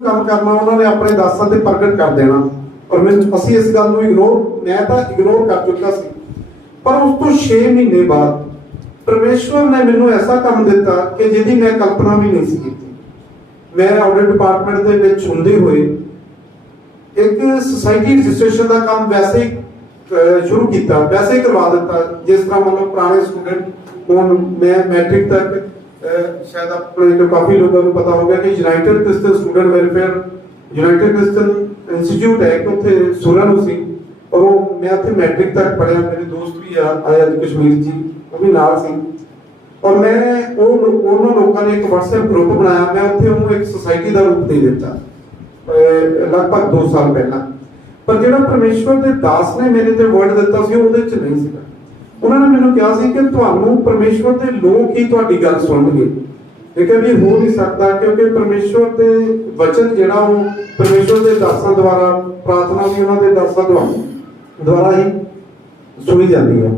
ਕੰਮ ਕਰਨਾ ਉਹਨਾਂ ਨੇ ਆਪਣੇ ਦਾਸਾਂ ਤੇ ਪ੍ਰਗਟ ਕਰ ਦੇਣਾ। ਔਰ ਮੈਨੂੰ ਅਸੀਂ ਇਸ ਗੱਲ ਨੂੰ ਮੈਂ ਤਾਂ ਇਗਨੋਰ ਕਰ ਚੁੱਕਾ ਸੀ। ਪਰ ਉਸ ਤੋਂ 6 ਮਹੀਨੇ ਬਾਅਦ ਪਰਮੇਸ਼ਵਰ ਨੇ ਮੈਨੂੰ ਐਸਾ ਕੰਮ ਦਿੱਤਾ ਕਿ ਜਿਹਦੀ ਮੈਂ ਕਲਪਨਾ ਵੀ ਨਹੀਂ ਸੀ ਕੀਤੀ। ਮੈਂ ਆਡਿਟ ਡਿਪਾਰਟਮੈਂਟ ਦੇ ਵਿੱਚ ਹੁੰਦੇ ਹੋਏ ਇੱਕ ਸੁਸਾਇਟੀ ਰਜਿਸਟ੍ਰੇਸ਼ਨ ਦਾ ਕੰਮ ਵੈਸੇ ਹੀ ਸ਼ੁਰੂ ਕੀਤਾ, ਵੈਸੇ ਹੀ ਕਰਵਾ ਦਿੱਤਾ। ਜਿਸ ਤਰ੍ਹਾਂ ਮਤਲਬ ਪੁਰਾਣੇ ਸਟੂਡੈਂਟ ਹੁਣ ਮੈਂ ਮੈਟ੍ਰਿਕ ਤੱਕ शायद अपने जो काफी लोगों को पता होगा कि United Christian student welfare United Christian institute है कि उत्थे सुरन सी और वो मैं उत्थे मैट्रिक तक पढ़िया। मेरे दोस्त भी आए आज कश्मीर जी वो भी नाल सी और मैं उन्होंने लोगों ने एक व्हाट्सएप ग्रुप बनाया। मैं उत्थे उन्होंने एक सोसाइटी का रूप दे दिता लगभग 2 साल पहला। पर जो परमेश्वर के दास ने मेरे ते वर्ड दिता सी ਉਹਦੇ ਚ नहीं सीगा। उन्होंने मैंने कहा सी कि तुहानू परमेश्वर के लोग ही तुहाडी गल सुनणगे। ठीक है भी हो नहीं सकता क्योंकि परमेश्वर के वचन जिहड़ा वो परमेश्वर के दासां द्वारा प्रार्थना भी उन्होंने दासां द्वारा ही सुनी जाती है।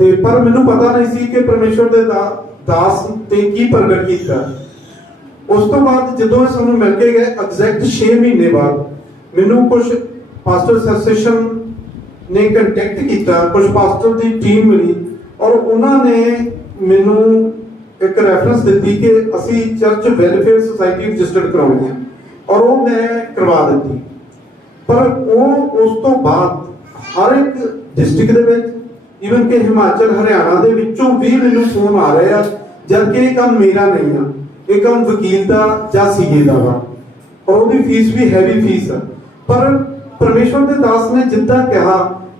ते पर मैनू पता नहीं सी कि परमेश्वर के दास ते की प्रगट किया। उस तो बाद जदों सानू मिल के गए एग्जैक्ट 6 महीने बाद मैनू कुछ पास्टर एसोसीएशन ने कंटैक्ट किया, कुछ पास्टर की टीम मिली और उन्होंने मैनू एक रेफरेंस दी कि असी चर्च वेलफेयर सोसाइटी रजिस्टर्ड करानी है और वो मैं करवा दी। पर वो उस तो बाद हर एक डिस्ट्रिक्ट दे विच ईवन कि हिमाचल हरियाणा दे विचों भी मैनू फोन आ रहे हैं जबकि ये काम मेरा नहीं है, ये काम वकील का या सीए का वा और उसकी फीस भी हैवी फीस है। पर परमेश्वर के दास ने जिद्दां कहा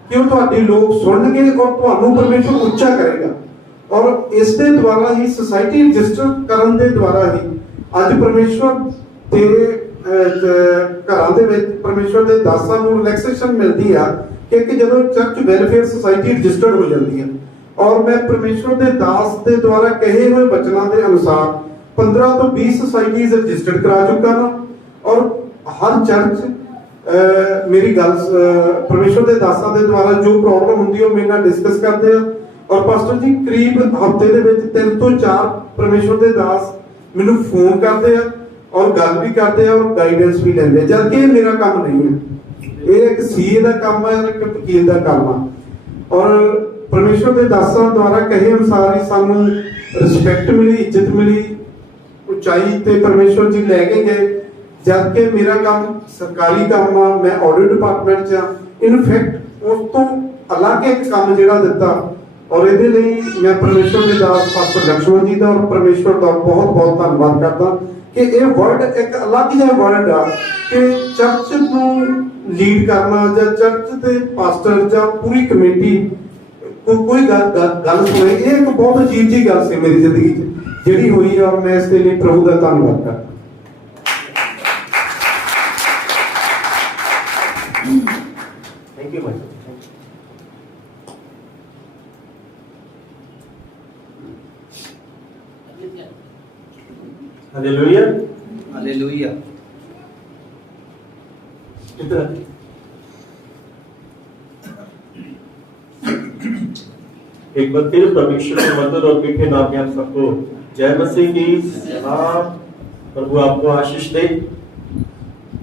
कि वो तुहाडे लोग सुनणगे और तुहानू परमेश्वर उच्चा करेगा। और इसके द्वारा ही सोसाइटी रजिस्टर करन दे द्वारा ही अज परमेश्वर के घरां दे विच परमेश्वर के दासां नू रिलैक्सेशन मिलती है कि जदों चर्च वेलफेयर सोसाइटी रजिस्टर्ड हो जाती है। और मैं परमेश्वर के दास के द्वारा कहे हुए वचनों के अनुसार 15 तो 20 सोसाइटीज रजिस्टर्ड करा चुका ना। और हर चर्च मेरी गल परमेश्वर के दासां के द्वारा जो प्रॉब्लम होंदी है मेरे नाल डिस्कस करते हैं। और पास्टर जी करीब हफ्ते दे विच 3 तो 4 परमेश्वर के दास मैनू फोन करते हैं और गल भी करते हैं और गाइडेंस भी लेंदे, जबकि मेरा काम नहीं है। ये एक सीए का काम है, एक वकील का काम है। और परमेश्वर के दासां द्वारा कहे अनुसार ही सानू रिस्पैक्ट मिली, इज्जत मिली, उचाई ते परमेश्वर जी लैके गए। जबकि मेरा काम सरकारी काम आ, मैं ऑडिट डिपार्टमेंट च इनफैक्ट उस तो अलग एक काम जिहड़ा दिता। और इहदे लई मैं परमेश्वर के दास पास्टर लक्ष्मण जी का और परमेश्वर का बहुत बहुत धन्यवाद करता कि ये वर्ड एक अलग जिहा वर्ड आ कि चर्च नूं लीड करना या चर्च के पास्टर या पूरी कमेटी कोई गल सुने, ये एक बहुत अजीब जी गल सी मेरी जिंदगी जिहड़ी हुई है। और मैं इसके लिए प्रभु का धन्यवाद करता। Thank you, Michael. Hallelujah. Hallelujah. इधर एक बार फिर परमेश्वर के मधुर और मीठे नाम में आप सबको जय मसीह की। हाँ, प्रभु आपको आशीष दे।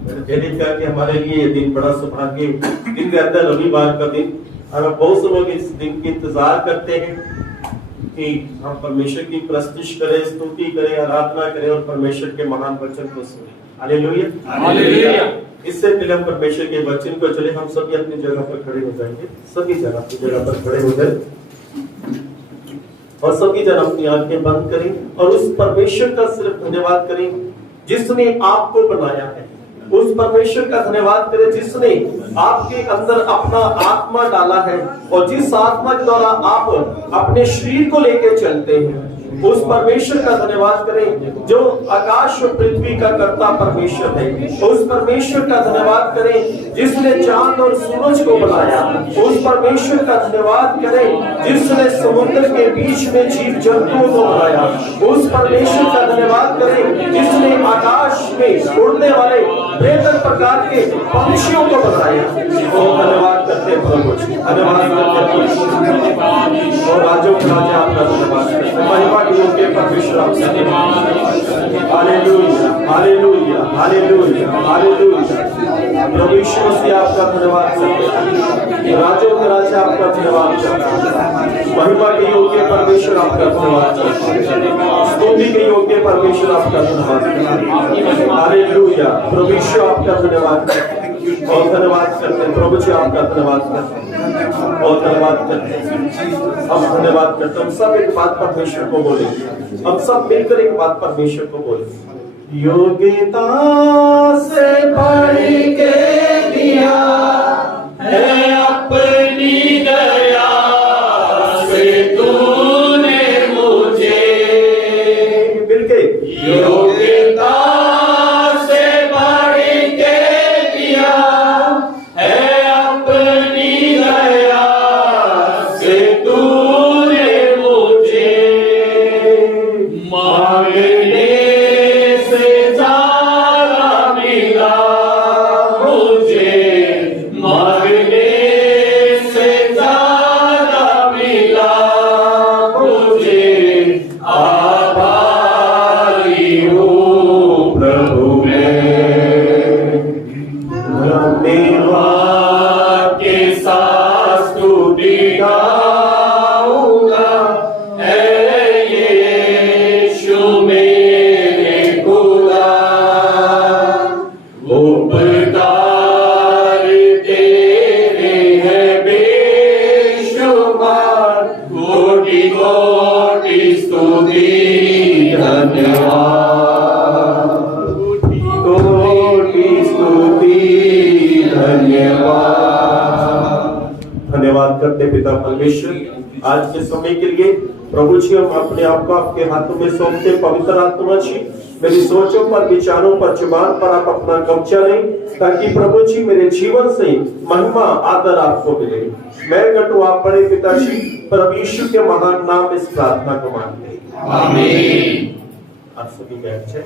मैंने पहले कहा कि हमारे लिए ये दिन बड़ा सौभाग्य दिन रहता है, रविवार का दिन। और बहुत से लोग इस दिन की इंतजार करते हैं कि हम परमेश्वर की प्रस्तुति करें, स्तुति करें, आराधना करें और परमेश्वर के महान वचन को सुनें। Hallelujah, hallelujah. इससे पहले हम परमेश्वर के वचन को चले, हम सभी अपनी जगह पर खड़े हो जाएंगे। सभी जन अपनी जगह पर खड़े हो जाए और सभी जन अपनी आंखें बंद करें और उस परमेश्वर का सिर्फ धन्यवाद करें जिसने आपको बनाया है। उस परमेश्वर का धन्यवाद करें जिसने आपके अंदर अपना आत्मा डाला है और जिस आत्मा के द्वारा आप अपने शरीर को लेकर चलते हैं। उस परमेश्वर का धन्यवाद करें जो आकाश और पृथ्वी का कर्ता परमेश्वर है। उस परमेश्वर का धन्यवाद करें जिसने चांद और सूरज को बनाया। उस परमेश्वर का धन्यवाद करें जिसने समुद्र के बीच में जीव जंतुओं को बनाया। उस परमेश्वर का धन्यवाद करें जिसने आकाश में उड़ने वाले बेहतर प्रकार के पंछियों को बनाया। और धन्यवाद करते प्रभु, धन्यवाद करते और राजों का राजा आपका धन्यवाद करते। महिमा के योग्य परमेश्वर आपका धन्यवाद। Hallelujah, hallelujah, hallelujah. यीशु मसीह आपका धन्यवाद करते हैं। राजों के राजा आपका धन्यवाद करते हैं। महिमा के योग्य परमेश्वर आपका धन्यवाद करते हैं। स्तुति के योग्य परमेश्वर आपका धन्यवाद करते हैं। हालेलुया। प्रभु यीशु आपका धन्यवाद करते हैं और धन्यवाद करते हैं। प्रभु जी आपका धन्यवाद करते हैं और धन्यवाद करते हैं। हम धन्यवाद करते हैं। हम सब एक बात परमेश्वर को बोलेंगे। हम सब मिलकर एक बात परमेश्वर को बोलेंगे। योग्यता से बढ़ के दिया है अपनी दया से तूने मुझे। मिलके योग्यता से बढ़ के दिया है अपनी दया से तूने मुझे। मांगने धन्यवाद करते पिता परमेश्वर आज के समय के लिए। प्रभु जी हम अपने आप को आपके हाथों में सौंपते। पवित्र आत्मा जी मेरी सोचों पर, विचारों पर, जुबान पर आप अपना कब्जा लें ताकि प्रभु जी मेरे जीवन से महिमा आदर आपको मिले। मैं कटू आप बड़े पिता जी प्रभु यीशु के महान नाम इस प्रार्थना को मांगते हैं। आमीन। आप सभी का अच्छा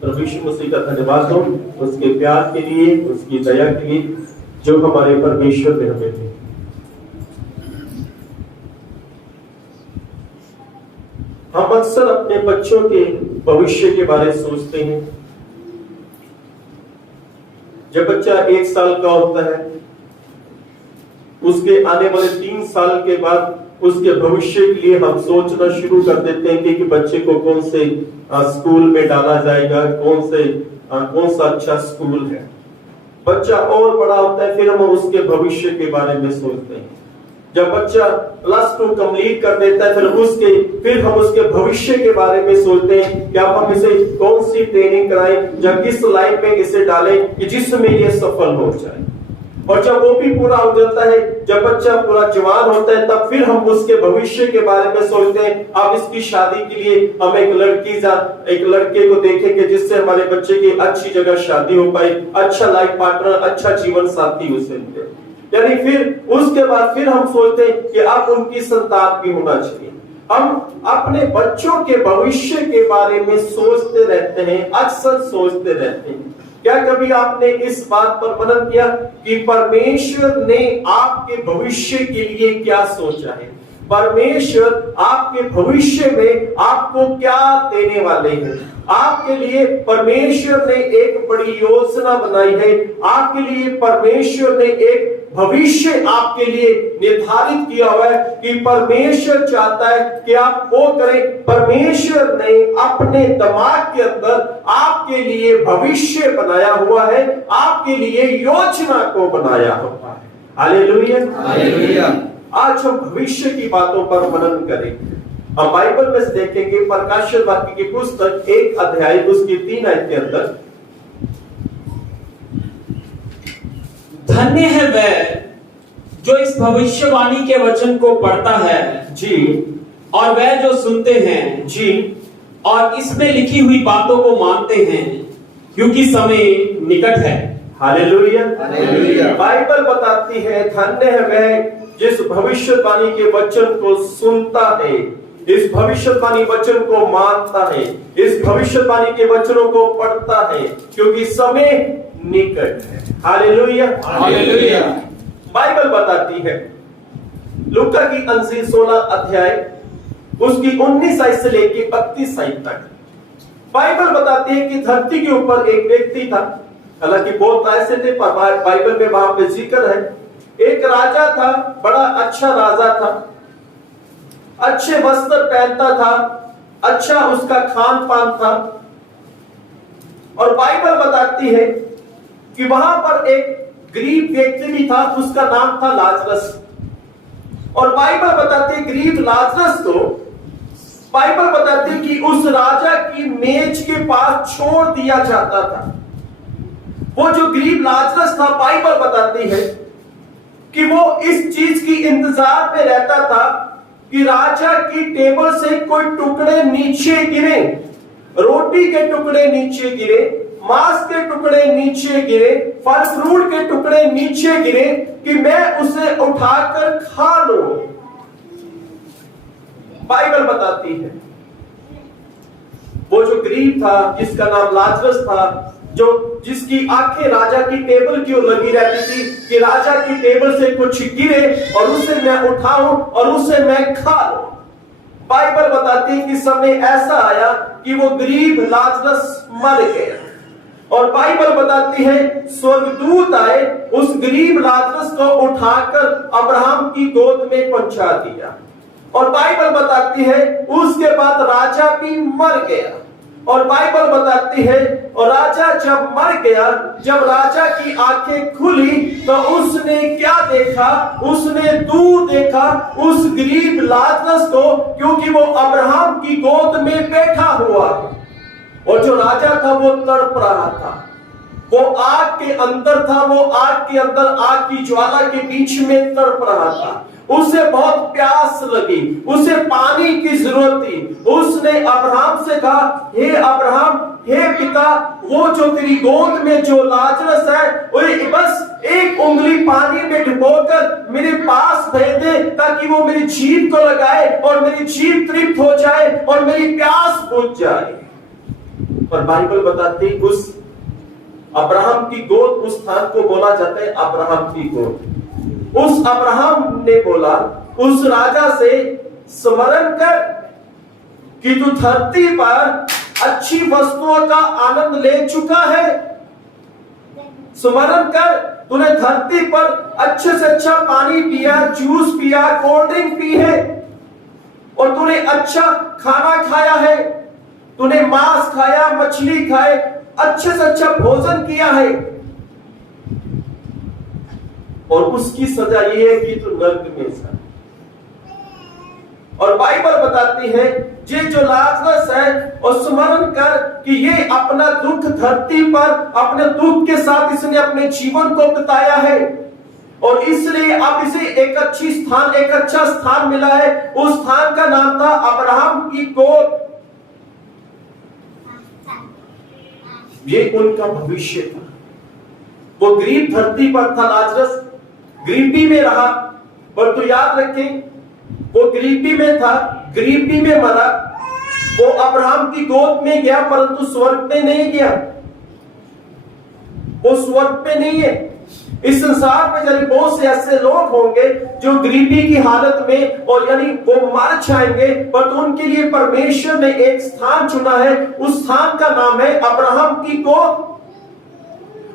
प्रभु यीशु मसीह का धन्यवाद हो उसके प्यार के लिए, उसकी दया के लिए जो हमारे परमेश्वर ने हमें दी। हम अक्सर अपने बच्चों के भविष्य के बारे में सोचते हैं। जब बच्चा 1 साल का होता है उसके आने वाले 3 साल के बाद उसके भविष्य के लिए हम सोचना शुरू कर देते हैं कि बच्चे को कौन से स्कूल में डाला जाएगा, कौन सा अच्छा स्कूल है। बच्चा और बड़ा होता है फिर हम उसके भविष्य के बारे में सोचते हैं। जब बच्चा +2 कंप्लीट कर देता है फिर हम उसके भविष्य के बारे में सोचते हैं कि अब हम इसे कौन सी ट्रेनिंग कराएं, जब किस लाइन में इसे डालें कि जिसमें ये सफल हो जाए। और जब वो भी पूरा हो जाता है, जब बच्चा पूरा जवान होता है, तब फिर हम उसके भविष्य के बारे में सोचते हैं अब इसकी शादी के लिए हम एक लड़के को देखेंगे जिससे हमारे बच्चे की अच्छी जगह शादी हो पाए, अच्छा लाइफ पार्टनर, अच्छा जीवन साथी उसे मिले। यानी फिर उसके बाद फिर हम सोचते हैं कि अब उनकी संतान भी होना चाहिए। हम अपने बच्चों के भविष्य के बारे में सोचते रहते हैं, अक्सर सोचते रहते हैं। क्या कभी आपने इस बात पर मनन किया कि परमेश्वर ने आपके भविष्य के लिए क्या सोचा है? परमेश्वर आपके भविष्य में आपको क्या देने वाले हैं? आपके लिए परमेश्वर ने एक बड़ी योजना बनाई है। आपके लिए परमेश्वर ने एक भविष्य आपके लिए निर्धारित किया हुआ है कि परमेश्वर चाहता है कि आप वो करें। परमेश्वर ने अपने दिमाग के अंदर आपके लिए भविष्य बनाया हुआ है, आपके लिए योजना को बनाया हुआ है। Hallelujah, hallelujah. आज हम भविष्य की बातों पर मनन करें। हम बाइबल में से देखेंगे प्रकाशित वाक्य की पुस्तक 1 अध्याय उसकी 3 आयत के अंदर, धन्य है वह जो इस भविष्यवाणी के वचन को पढ़ता है जी, और वह जो सुनते हैं जी, और इसमें लिखी हुई बातों को मानते हैं, क्योंकि समय निकट है। Hallelujah, hallelujah. बाइबल बताती है धन्य है वह जिस भविष्यवाणी के वचन को सुनता है, इस भविष्यवाणी वचन को मानता है, इस भविष्यवाणी के वचनों को पढ़ता है, क्योंकि समय निकट है। Hallelujah, hallelujah. बाइबल बताती है लूका की अंजील 16 अध्याय उसकी 19 आयत से लेकर 32 आयत तक, बाइबल बताती है कि धरती के ऊपर एक व्यक्ति था, हालांकि बहुत ऐसे थे पर बाइबल में वहां पे जिक्र है। एक राजा था, बड़ा अच्छा राजा था, अच्छे वस्त्र पहनता था, अच्छा उसका खान पान था। और बाइबल बताती है कि वहां पर एक गरीब व्यक्ति भी था, उसका नाम था लाजरस। और बाइबल बताती है गरीब लाजरस को बाइबल बताती है कि उस राजा की मेज के पास छोड़ दिया जाता था। वो जो गरीब लाजरस था, बाइबल बताती है कि वो इस चीज की इंतजार में रहता था कि राजा की टेबल से कोई टुकड़े नीचे गिरे, रोटी के टुकड़े नीचे गिरे, मांस के टुकड़े नीचे गिरे, फल फ्रूट के टुकड़े नीचे गिरे, कि मैं उसे उठाकर खा लूं। बाइबल बताती है वो जो गरीब था, जिसका नाम लाजरस था, जिसकी आंखें राजा की टेबल की ओर लगी रहती थी कि राजा की टेबल से कुछ गिरे और उसे मैं उठाऊं और उसे मैं खा लूं। बाइबल बताती है कि समय ऐसा आया कि वो गरीब लाजरस मर गया। और बाइबल बताती है स्वर्गदूत आए, उस गरीब लाजरस को उठाकर अब्राहम की गोद में पहुंचा दिया। और बाइबल बताती है उसके बाद राजा भी मर गया। और बाइबल बताती है और राजा जब मर गया, जब राजा की आंखें खुली तो उसने क्या देखा? उसने दूर देखा उस गरीब लाजरस को, क्योंकि वो अब्राहम की गोद में बैठा हुआ। और जो राजा था वो तड़प रहा था, वो आग के अंदर था, वो आग के अंदर आग की ज्वाला के बीच में तड़प रहा था। उसे बहुत प्यास लगी, उसे पानी की जरूरत थी। उसने अब्राहम से कहा, हे अब्राहम, हे पिता, वो जो तेरी गोद में जो लाजरस है, वो बस एक उंगली पानी में डुबोकर मेरे पास भेज दे, ताकि वो मेरी जीभ को लगाए और मेरी जीभ तृप्त हो जाए और मेरी प्यास बुझ जाए। और बाइबल बताती उस अब्राहम की गोद, उस स्थान को बोला जाता है अब्राहम की गोद। उस अब्राहम ने बोला उस राजा से, स्मरण कर कि तू धरती पर अच्छी वस्तुओं का आनंद ले चुका है। स्मरण कर, तूने धरती पर अच्छे से अच्छा पानी पिया, जूस पिया, कोल्ड ड्रिंक पी है, और तूने अच्छा खाना खाया है, तूने मांस खाया, मछली खाए, अच्छे से अच्छा भोजन किया है। और उसकी सजा यह है कि तू नरक में जा। और बाइबल बताती है ये जो लाजरस है, और स्मरण कर कि ये अपना दुख धरती पर अपने दुख के साथ इसने अपने जीवन को बिताया है, और इसलिए अब इसे एक अच्छा स्थान मिला है। उस स्थान का नाम था अब्राहम की गोद। ये उनका भविष्य था। वो गरीब धरती पर था, लाजरस गरीबी में रहा, पर तो याद रखें वो गरीबी में था, गरीबी में मरा। वो अब्राहम की गोद में गया, परंतु स्वर्ग में नहीं गया। वो स्वर्ग में नहीं है। इस संसार में यानी बहुत से ऐसे लोग होंगे जो गरीबी की हालत में, और यानी वो मर जाएंगे, पर तो उनके लिए परमेश्वर ने एक स्थान चुना है। उस स्थान का नाम है अब्राहम की गोद।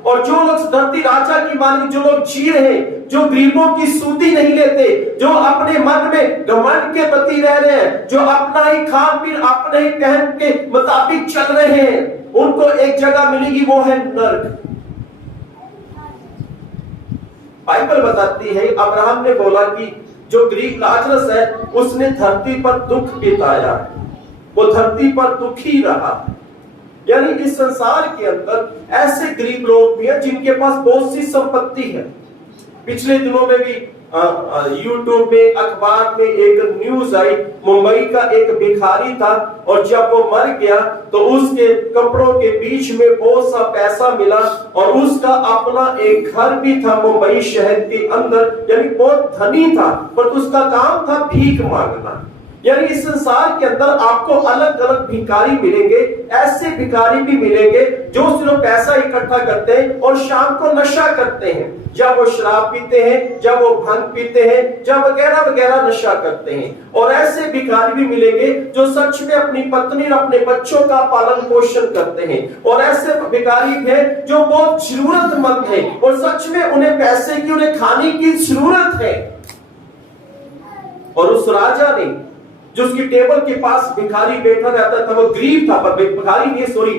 और जो लोग धरती राजा की मालिक, जो लोग जी रहे, जो गरीबों की सुधि नहीं लेते, जो अपने मन में घमंड के प्रति रह रहे हैं, जो अपना ही खान पीन, अपने ही पहन के मुताबिक चल रहे हैं, उनको एक जगह मिलेगी, वो है नरक। बाइबल बताती है अब्राहम ने बोला कि जो गरीब लाजरस है उसने धरती पर दुख बिताया, वो धरती पर दुखी रहा। यानी इस संसार के अंदर ऐसे गरीब लोग भी हैं जिनके पास बहुत सी संपत्ति है। पिछले दिनों में भी यूट्यूब में, अखबार में एक न्यूज आई, मुंबई का एक भिखारी था, और जब वो मर गया तो उसके कपड़ों के बीच में बहुत सा पैसा मिला, और उसका अपना एक घर भी था मुंबई शहर के अंदर, यानी बहुत धनी था, पर उसका काम था भीख मांगना। यानी इस संसार के अंदर आपको अलग अलग भिखारी मिलेंगे। ऐसे भिखारी भी मिलेंगे जो सिर्फ पैसा इकट्ठा करते हैं और शाम को नशा करते हैं, जब वो शराब पीते हैं, जब वो भंग पीते हैं, जब वगैरह वगैरह नशा करते हैं। और ऐसे भिखारी भी मिलेंगे जो सच में अपनी पत्नी और अपने बच्चों का पालन पोषण करते हैं। और ऐसे भिखारी हैं जो बहुत जरूरतमंद हैं और सच में उन्हें पैसे की, उन्हें खाने की जरूरत है। और उस राजा ने, जो उसकी टेबल के पास भिखारी बैठा रहता था, वो गरीब था, पर भिखारी नहीं, सॉरी,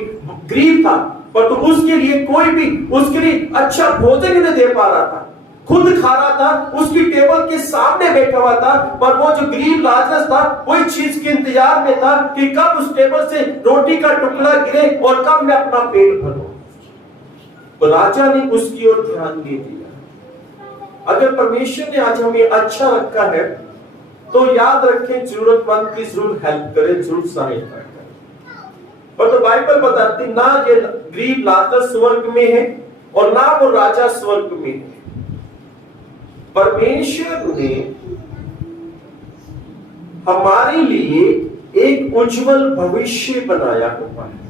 गरीब था, पर तो उसके लिए कोई भी उसके लिए अच्छा भोजन नहीं दे पा रहा था। खुद खा रहा था, उसकी टेबल के सामने बैठा हुआ था, पर वो जो गरीब लाजरस था वही चीज के इंतजार में था कि कब उस टेबल से रोटी का टुकड़ा गिरे और कब मैं अपना पेट भरूं। तो राजा ने उसकी ओर ध्यान नहीं दिया। अगर परमेश्वर ने आज हमें अच्छा रखा है तो याद रखें, जरूरतमंद की जरूर हेल्प करें, जरूर सहायता करें। पर तो बाइबल बताती ना ये गरीब लाजरस स्वर्ग में है और ना वो राजा स्वर्ग में है। परमेश्वर ने हमारे लिए एक उज्जवल भविष्य बनाया हुआ है,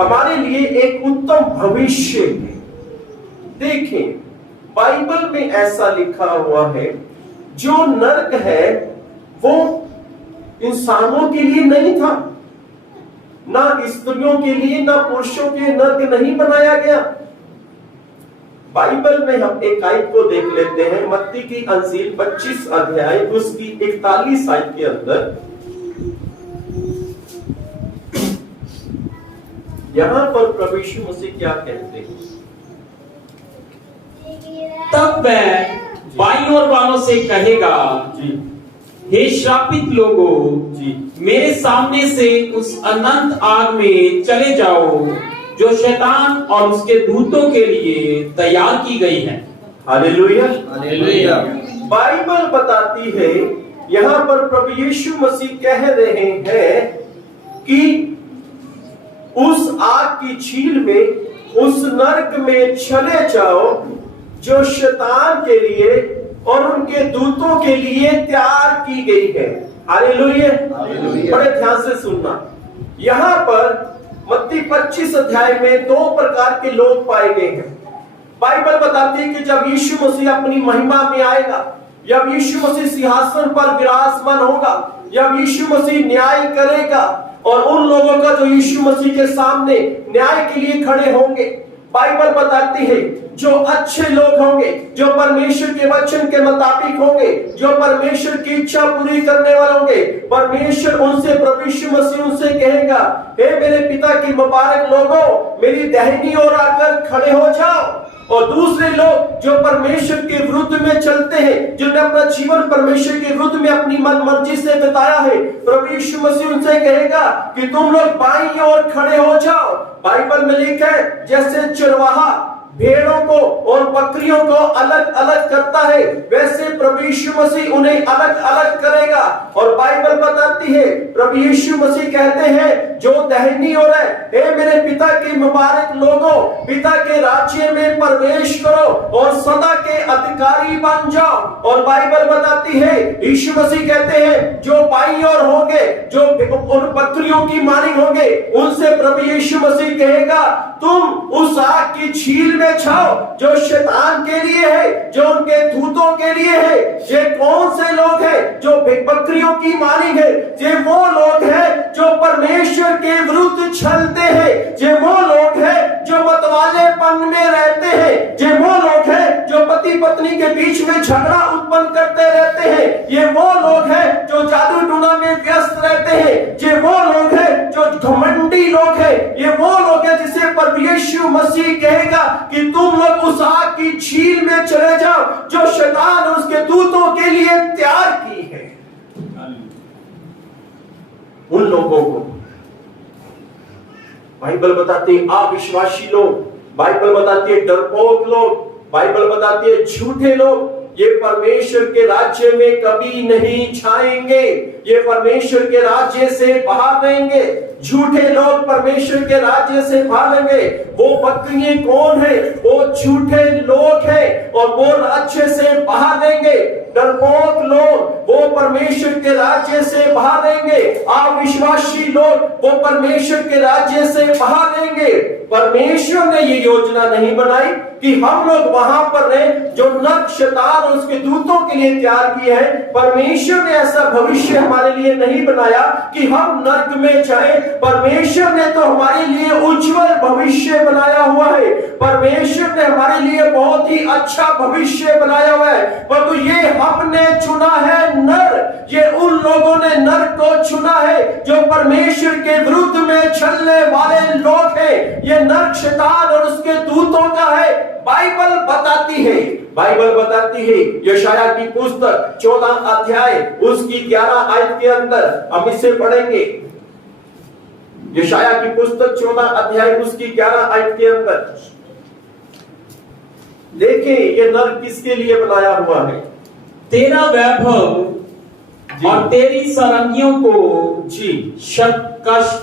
हमारे लिए एक उत्तम भविष्य है। देखें, बाइबल में ऐसा लिखा हुआ है, जो नरक है वो इंसानों के लिए नहीं था, ना स्त्रियों के लिए, ना पुरुषों के लिए नरक नहीं बनाया गया। बाइबल में हम एक आयत को देख लेते हैं, मत्ती की अंजील 25 अध्याय उसकी 41 आयत के अंदर। यहां पर प्रभु यीशु मसीह क्या कहते हैं? तब वह बाईं ओर वालों से कहेगा, जी, हे श्रापित लोगों, जी, मेरे सामने से उस अनंत आग में चले जाओ जो शैतान और उसके दूतों के लिए तैयार की गई है। Hallelujah, hallelujah. बाइबल बताती है, यहां पर प्रभु यीशु मसीह कह रहे हैं कि उस आग की झील में, उस नरक में चले जाओ जो शैतान के लिए और उनके दूतों के लिए तैयार की गई है। हालेलुया। बड़े ध्यान से सुनना, यहां पर मत्ती 25 अध्याय में दो प्रकार के लोग पाए गए हैं। बाइबल बताती है कि जब यीशु मसीह अपनी महिमा में आएगा, जब यीशु मसीह सिंहासन पर विराजमान होगा, जब यीशु मसीह न्याय करेगा और उन लोगों का जो यीशु मसीह के सामने न्याय के लिए खड़े होंगे, बाइबल बताती है जो अच्छे लोग होंगे, जो परमेश्वर के वचन के मुताबिक होंगे, जो परमेश्वर की इच्छा पूरी करने वाले होंगे, परमेश्वर उनसे, प्रभु यीशु मसीह उनसे कहेगा, हे मेरे पिता की मुबारक लोगों, मेरी दाहिनी ओर आकर खड़े हो जाओ। और दूसरे लोग जो परमेश्वर के विरुद्ध में चलते हैं, जिन्होंने अपना जीवन परमेश्वर के विरुद्ध में अपनी मन मर्जी से बिताया है, प्रभु यीशु मसीह उनसे कहेगा कि तुम लोग बाईं ओर खड़े हो जाओ। बाइबल में लिखा है, जैसे चरवाहा भेड़ों को और बकरियों को अलग अलग करता है, वैसे प्रभु यीशु मसीह उन्हें अलग अलग करेगा। और बाइबल बताती है, प्रभु यीशु मसीह कहते हैं, जो दाहिनी ओर है, हे मेरे पिता के मुबारक लोगों, पिता के राज्य में प्रवेश करो और सदा के अधिकारी बन जाओ। और बाइबल बताती है, यीशु मसीह कहते हैं, जो बाईं ओर होंगे, जो उन बकरियों की मानी होंगे, उनसे प्रभु यीशु मसीह कहेगा, तुम उस आग की झील में जाओ जो शैतान के लिए है, जो उनके दूतों के लिए है। ये कौन से लोग हैं जो बकरियों की मानी है? ये वो लोग हैं जो परमेश्वर के विरुद्ध चलते हैं। ये वो लोग हैं जो मतवालेपन में रहते हैं। ये वो लोग हैं जो पति पत्नी के बीच में झगड़ा उत्पन्न करते रहते हैं। ये वो लोग हैं जो जादू टूना में व्यस्त रहते हैं। ये वो लोग हैं जो घमंडी लोग हैं। ये वो लोग हैं जिसे प्रभु यीशु मसीह कहेगा कि तुम लोग उस आग की झील में चले जाओ जो शैतान और उसके दूतों के लिए तैयार की है। उन लोगों को बाइबल बताती है अविश्वासी लोग, बाइबल बताती है डरपोक लोग, बाइबल बताती है झूठे लोग, ये परमेश्वर के राज्य में कभी नहीं छाएंगे। ये परमेश्वर के राज्य से बाहर रहेंगे। झूठे लोग परमेश्वर के राज्य से बाहर रहेंगे। वो बकरियां कौन है? वो झूठे लोग हैं और वो राज्य से बाहर रहेंगे। डरपोक लोग वो परमेश्वर के राज्य से बाहर रहेंगे, अविश्वासी लोग वो परमेश्वर के राज्य से बाहर रहेंगे। परमेश्वर ने ये योजना नहीं बनाई कि हम लोग वहां पर रहे जो नरक शैतान और उसके दूतों के लिए तैयार किए हैं। परमेश्वर ने ऐसा भविष्य हमारे लिए नहीं बनाया कि हम नरक में जाएं। परमेश्वर ने तो हमारे लिए उज्जवल भविष्य बनाया हुआ है। परमेश्वर ने हमारे लिए बहुत ही अच्छा भविष्य बनाया हुआ है, परंतु ये हमने चुना है नर, ये उन लोगों ने नर को चुना है जो परमेश्वर के विरुद्ध में चलने वाले लोग हैं। ये नरक शैतान और उसके दूतों का है। बाइबल बताती है यशायाह की पुस्तक 14 अध्याय उसकी 11 आयत के अंदर हम इसे पढ़ेंगे। यशायाह की पुस्तक 14 अध्याय उसकी 11 आयत के अंदर देखिए ये नर किसके लिए बनाया हुआ है। तेरा वैभव और तेरी सारंगियों को जी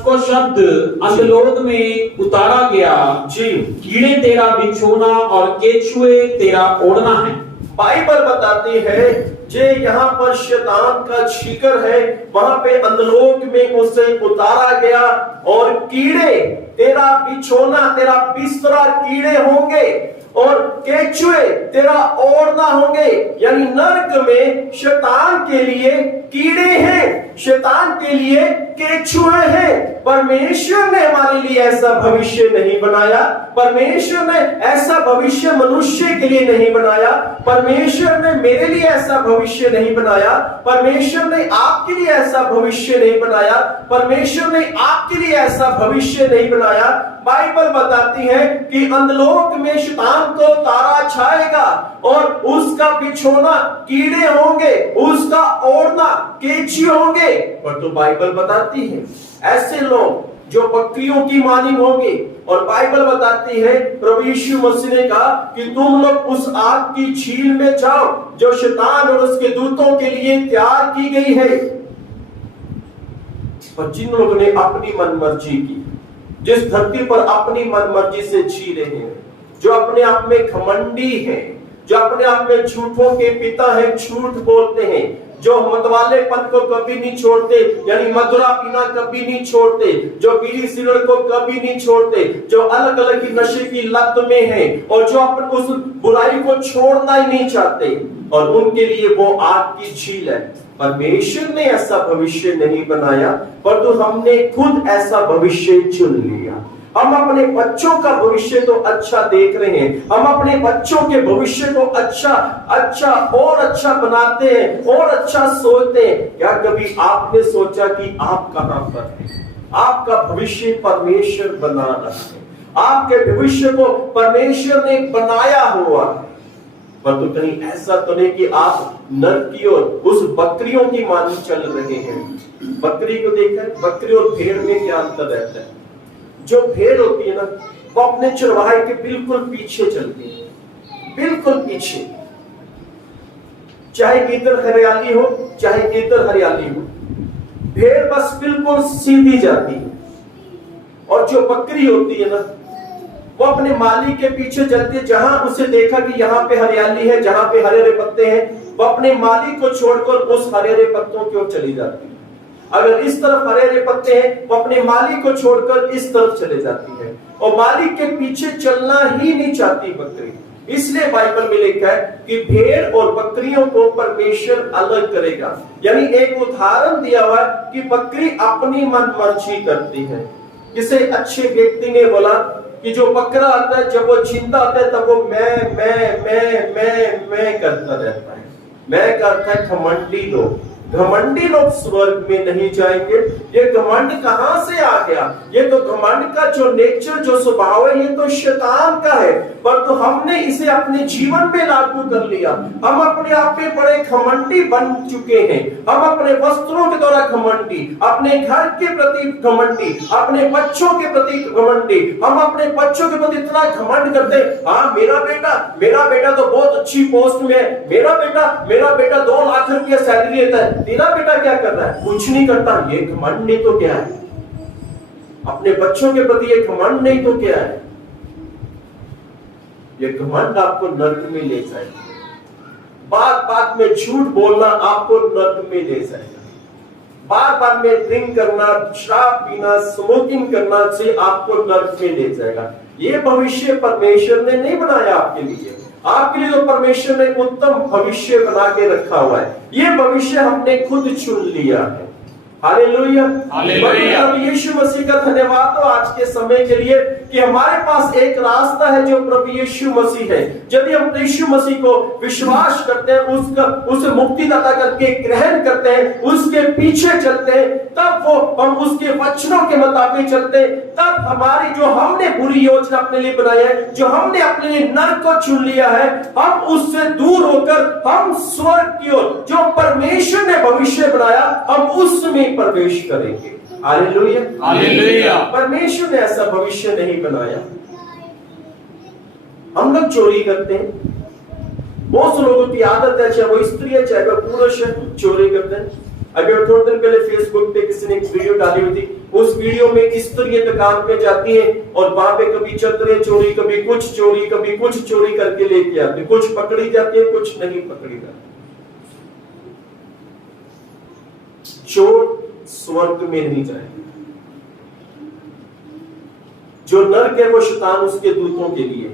को शब्द अशलोद में उतारा गया। जी कीड़े तेरा बिछोना और केचुए तेरा ओढ़ना है। बाइबल बताती है जे यहाँ पर शैतान का शिकर है, वहां पे अंधलोक में उसे उतारा गया और कीड़े तेरा बिछोना, तेरा बिस्तरा कीड़े होंगे और केचुए तेरा ओढ़ना होंगे। यानी नरक में शैतान के लिए कीड़े हैं, शैतान के लिए केचुए हैं। परमेश्वर ने हमारे लिए ऐसा भविष्य नहीं बनाया। परमेश्वर ने ऐसा भविष्य मनुष्य के लिए नहीं बनाया। परमेश्वर ने मेरे लिए ऐसा भविष्य नहीं बनाया। परमेश्वर ने आपके लिए ऐसा भविष्य नहीं बनाया। परमेश्वर ने आपके लिए ऐसा भविष्य नहीं बनाया। बाइबल बताती है कि अंधलोक में शैतान को तारा छाएगा और उसका बिछोना कीड़े होंगे, उसका ओढ़ना केचुए होंगे। पर तो बाइबल बताती है ऐसे लोग जो बकरियों की मानी होंगे। और बाइबल बताती है प्रभु यीशु मसीह ने कहा कि तुम लोग उस आग की झील में जाओ जो शैतान और उसके दूतों के लिए तैयार की गई है। पर जिन लोगों ने अपनी मनमर्जी की, जिस धरती पर अपनी मनमर्जी से जी रहे हैं, जो अपने आप में घमंडी हैं, जो अपने आप में झूठों के पिता हैं, झूठ बोलते हैं, जो मतवाले पद को कभी नहीं छोड़ते, यानी मदुरा पीना कभी नहीं छोड़ते, जो बीड़ी सिगरेट को कभी नहीं छोड़ते, जो अलग अलग की नशे की लत में है और जो अपन उस बुराई को छोड़ना ही नहीं चाहते, और उनके लिए वो आग की झील है। परमेश्वर ने ऐसा भविष्य नहीं बनाया, परंतु हमने खुद ऐसा भविष्य चुन लिया। हम अपने बच्चों का भविष्य तो अच्छा देख रहे हैं, हम अपने बच्चों के भविष्य को अच्छा और अच्छा बनाते हैं और अच्छा सोचते हैं। क्या कभी आपने सोचा कि आप कहां पर हैं? आपका भविष्य परमेश्वर बना रहा है, आपके भविष्य को परमेश्वर ने बनाया हुआ है। पर तो कहीं ऐसा तो नहीं कि आप नरक की ओर उस बकरियों की मानी चल रहे हैं। बकरी को देखा है, बकरी और भेड़ में क्या अंतर रहता है? जो भेड़ होती है ना, वो अपने चरवाहे के बिल्कुल पीछे चलती है, बिल्कुल पीछे, चाहे इधर हरियाली हो चाहे इधर हरियाली हो, भेड़ बस बिल्कुल सीधी जाती है। और जो बकरी होती है ना, वो अपने मालिक के पीछे चलती है। जहां उसे देखा कि यहाँ पे हरियाली है, जहां पे हरे हरे पत्ते हैं, वो अपने मालिक को छोड़कर उस हरे हरे पत्तों की ओर चली जाती है। अगर इस तरफ हरे हरे पत्ते हैं, वो अपने मालिक को छोड़कर इस तरफ चले जाती है और मालिक के पीछे चलना ही नहीं चाहती बकरी। इसलिए बाइबल में लिखा है कि भेड़ और बकरियों को परमेश्वर अलग करेगा। यानी एक उदाहरण दिया हुआ है कि बकरी अपनी मनमर्जी करती है। किसी अच्छे व्यक्ति ने बोला कि जो बकरा आता है, जब वो जिंदा आता है तब वो मैं करता रहता है। मैं करता है घमंडी लोग। घमंडी लोग स्वर्ग में नहीं जाएंगे। ये घमंड कहां से आ गया? ये तो घमंड का जो नेचर, जो स्वभाव है, ये तो शैतान का है, पर तो हमने इसे अपने जीवन में लागू कर लिया। हम अपने आप में बड़े घमंडी बन चुके हैं। हम अपने वस्त्रों के द्वारा घमंडी, अपने घर के प्रति घमंडी, अपने बच्चों के प्रति घमंडी। हम अपने बच्चों के प्रति इतना घमंड करते हैं, हाँ मेरा बेटा तो बहुत अच्छी पोस्ट में है, मेरा बेटा 2 लाख रुपया सैलरी लेता है, तेरा बेटा क्या कर रहा है? कुछ नहीं करता। ये घमंड नहीं तो क्या है? अपने बच्चों के प्रति ये घमंड नहीं तो क्या है? ये घमंड आपको नरक में ले जाएगा। बात बात में झूठ बोलना आपको नरक में ले जाएगा। बार बार में ड्रिंक करना, शराब पीना, स्मोकिंग करना से आपको नरक में ले जाएगा। ये भविष्य परमेश्वर ने नहीं बनाया आपके लिए। आपके लिए तो परमेश्वर ने उत्तम भविष्य बना के रखा हुआ है। ये भविष्य हमने खुद चुन लिया है। Hallelujah, hallelujah. प्रभु यीशु मसीह का धन्यवाद हो आज के समय के लिए कि हमारे पास एक रास्ता है जो प्रभु यीशु मसीह है। यदि हम यीशु मसीह को विश्वास करते हैं, उसे मुक्तिदाता करके ग्रहण करते हैं, उसके पीछे चलते हैं, तब वो हम उसके वचनों के मुताबिक चलते हैं, तब हमारी जो हमने बुरी योजना अपने लिए बनाई है, जो हमने अपने लिए नरक को चुन लिया है, हम उससे दूर होकर हम स्वर्ग की ओर जो परमेश्वर ने भविष्य बनाया हम उसमें प्रवेश करेंगे। Hallelujah, hallelujah. परमेश्वर ने ऐसा भविष्य नहीं बनाया। हम लोग चोरी करते हैं, बहुत लोगों की आदत है, चाहे वो स्त्री है चाहे वो पुरुष है, चोरी करते हैं। अभी थोड़े दिन पहले फेसबुक पे किसी ने एक वीडियो डाली हुई थी। उस वीडियो में स्त्री दुकान पे जाती है और वहां पे कभी चदरें चोरी, कभी कुछ चोरी, कभी कुछ चोरी करके लेके आती है। कुछ पकड़ी जाती है, कुछ नहीं पकड़ी जाती। चोर स्वर्ग में नहीं जाएगा। जो नरक है वो शैतान उसके दूतों के लिए,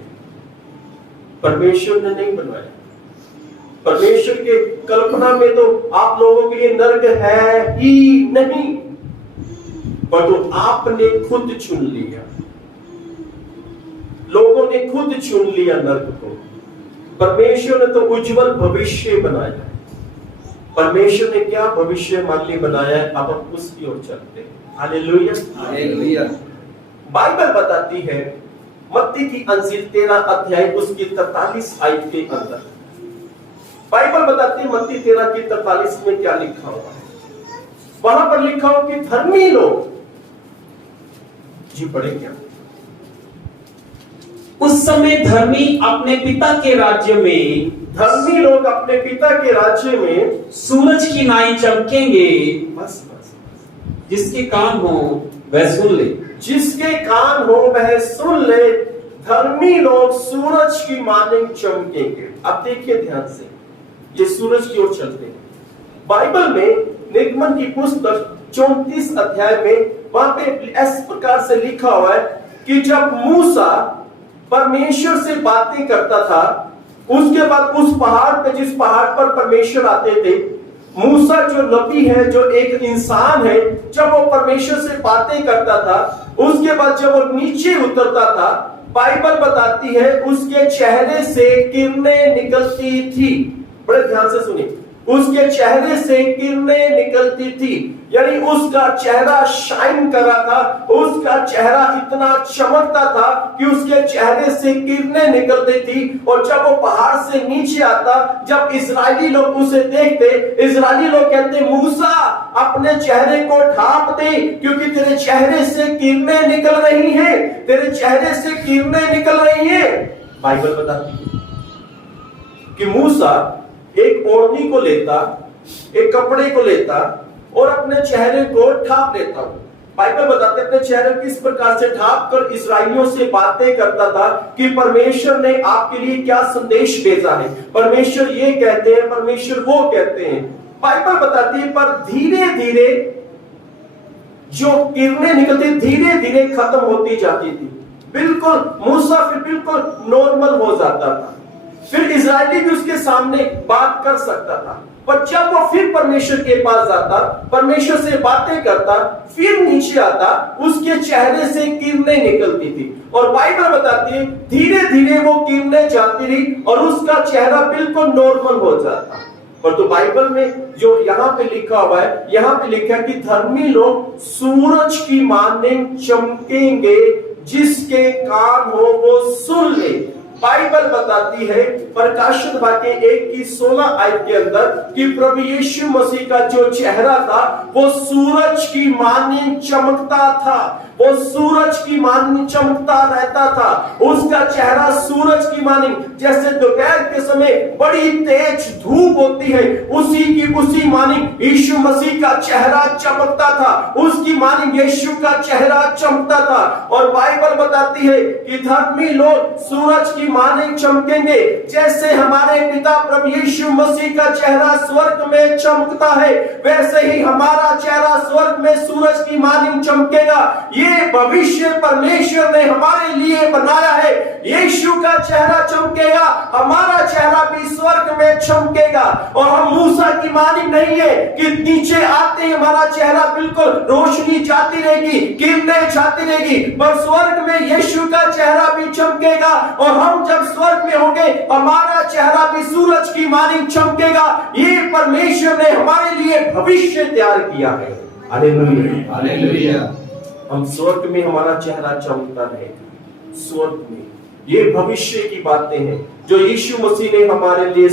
परमेश्वर ने नहीं बनवाया। परमेश्वर के कल्पना में तो आप लोगों के लिए नरक है ही नहीं, पर तो आपने खुद चुन लिया। लोगों ने खुद चुन लिया नरक को। परमेश्वर ने तो उज्जवल भविष्य बनाया। परमेश्वर ने क्या भविष्य हमारे लिए बनाया है, अब हम उसकी ओर चलते हैं। Hallelujah, hallelujah. बाइबल बताती है मत्ती की अंजील 13 अध्याय उसकी 43 आयत के अंदर, बाइबल बताती है मत्ती 13 की 43 में क्या लिखा हुआ है। वहां पर लिखा हो कि धर्मी लोग, जी पढ़े क्या? उस समय धर्मी अपने पिता के राज्य में, धर्मी लोग अपने पिता के राज्य में सूरज की नाई चमकेंगे। बस बस, जिसके कान हो वह सुन ले। जिसके कान हो वह सुन ले। धर्मी लोग सूरज की मानिंग चमकेंगे। अब देखिए ध्यान से, ये सूरज की ओर चलते हैं। बाइबल में निर्गमन की पुस्तक 34 अध्याय में वहां पे इस प्रकार से लिखा हुआ है कि जब मूसा परमेश्वर से बातें करता था, उसके बाद उस पहाड़ पे, जिस पहाड़ पर परमेश्वर आते थे, मूसा जो नबी है, जो एक इंसान है, जब वो परमेश्वर से बातें करता था, उसके बाद जब वो नीचे उतरता था, बाइबल बताती है उसके चेहरे से किरणें निकलती थी। बड़े ध्यान से सुनिए, उसके चेहरे से किरणें निकलती थी, यानी उसका चेहरा शाइन कर रहा था, उसका चेहरा इतना चमकता था कि उसके चेहरे से किरणें निकलती थी। और जब वो पहाड़ से नीचे आता, जब इजरायली लोग उसे देखते, इजरायली लोग कहते मूसा अपने चेहरे को ढांप दे, क्योंकि तेरे चेहरे से किरणें निकल रही हैं, तेरे चेहरे से किरणें निकल रही हैं। बाइबल बताती है कि मूसा एक ओढ़नी को लेता, एक कपड़े को लेता और अपने चेहरे को ढांप लेता। बाइबल बताते अपने चेहरे को किस प्रकार से ढांप कर इस्राएलियों से बातें करता था कि परमेश्वर ने आपके लिए क्या संदेश भेजा है, परमेश्वर ये कहते हैं, परमेश्वर वो कहते हैं। बाइबल बताती है पर धीरे धीरे जो किरणें निकलती धीरे धीरे खत्म होती जाती थी। बिल्कुल मूसा फिर बिल्कुल नॉर्मल हो जाता था, फिर इजरायली भी उसके सामने बात कर सकता था। पर जब वो फिर परमेश्वर के पास जाता, परमेश्वर से बातें करता, फिर नीचे आता, उसके चेहरे से किरणें निकलती थी। और बाइबल बताती है धीरे धीरे वो किरणें जाती रही और उसका चेहरा बिल्कुल नॉर्मल हो जाता। पर तो बाइबल में जो यहाँ पे लिखा हुआ है, यहाँ पे लिखा है कि धर्मी लोग सूरज की मानिंग चमकेंगे, जिसके कान हो वो सुन ले। बाइबल बताती है प्रकाशित वाक्य 1 की 16 आयत के अंदर कि प्रभु यीशु मसीह का जो चेहरा था वो सूरज की मानिंद चमकता था, वो सूरज की मानिंद चमकता रहता था। उसका चेहरा सूरज की मानिंद, जैसे दोपहर के समय बड़ी तेज धूप होती है, उसी मानिंद यीशु मसीह का चेहरा चमकता था, उसकी मानिंद यीशु का चेहरा चमकता था। और बाइबल बताती है कि धर्मी लोग सूरज की की माने चमकेंगे। जैसे हमारे पिता प्रभु यीशु मसीह का चेहरा स्वर्ग में चमकता है, वैसे ही हमारा चेहरा स्वर्ग में सूरज की मानी चमकेगा। ये भविष्य परमेश्वर ने हमारे लिए बनाया है। यीशु का चेहरा चमकेगा, हमारा चेहरा भी स्वर्ग में चमकेगा। और हम मूसा की मानी नहीं है कि नीचे आते ही हमारा चेहरा बिल्कुल रोशनी जाती रहेगी, किरणें जाती रहेगी, पर स्वर्ग में यीशु का चेहरा भी चमकेगा। और हम जब स्वर्ग में होंगे, हमारा चेहरा भी सूरज की मानी चमकेगा। ये परमेश्वर ने हमारे लिए भविष्य तैयार किया है। Hallelujah, hallelujah. हम स्वर्ग में हमारा चेहरा चमकता रहेगा। स्वर्ग में ये भविष्य की बातें हैं जो यीशु मसीह ने हमारे लिए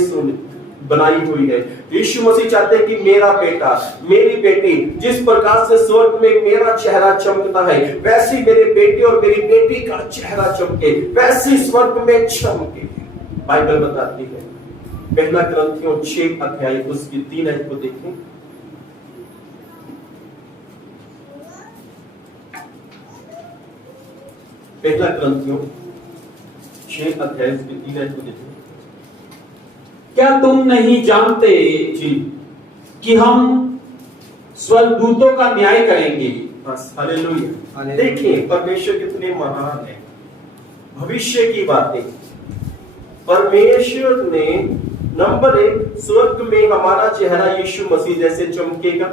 बनाई हुई है। यीशु मसीह चाहते हैं कि मेरा बेटा, मेरी बेटी जिस प्रकार से स्वर्ग में मेरा चेहरा चमकता है, वैसी मेरे बेटे और मेरी बेटी का चेहरा चमके, वैसी स्वर्ग में चमके। बाइबल बताती है, पहला ग्रंथियों 6 अध्याय उसकी 3 आयत को देखें। पहला ग्रंथियों 6 अध्याय उसकी 3 आयत को देखें। क्या तुम नहीं जानते जी, कि हम स्वर्गदूतों का न्याय करेंगे? बस हालेलुया। हालेलुया। देखिए परमेश्वर कितने महान है। भविष्य की बातें परमेश्वर ने नंबर 1 स्वर्ग में हमारा चेहरा यीशु मसीह जैसे चमकेगा।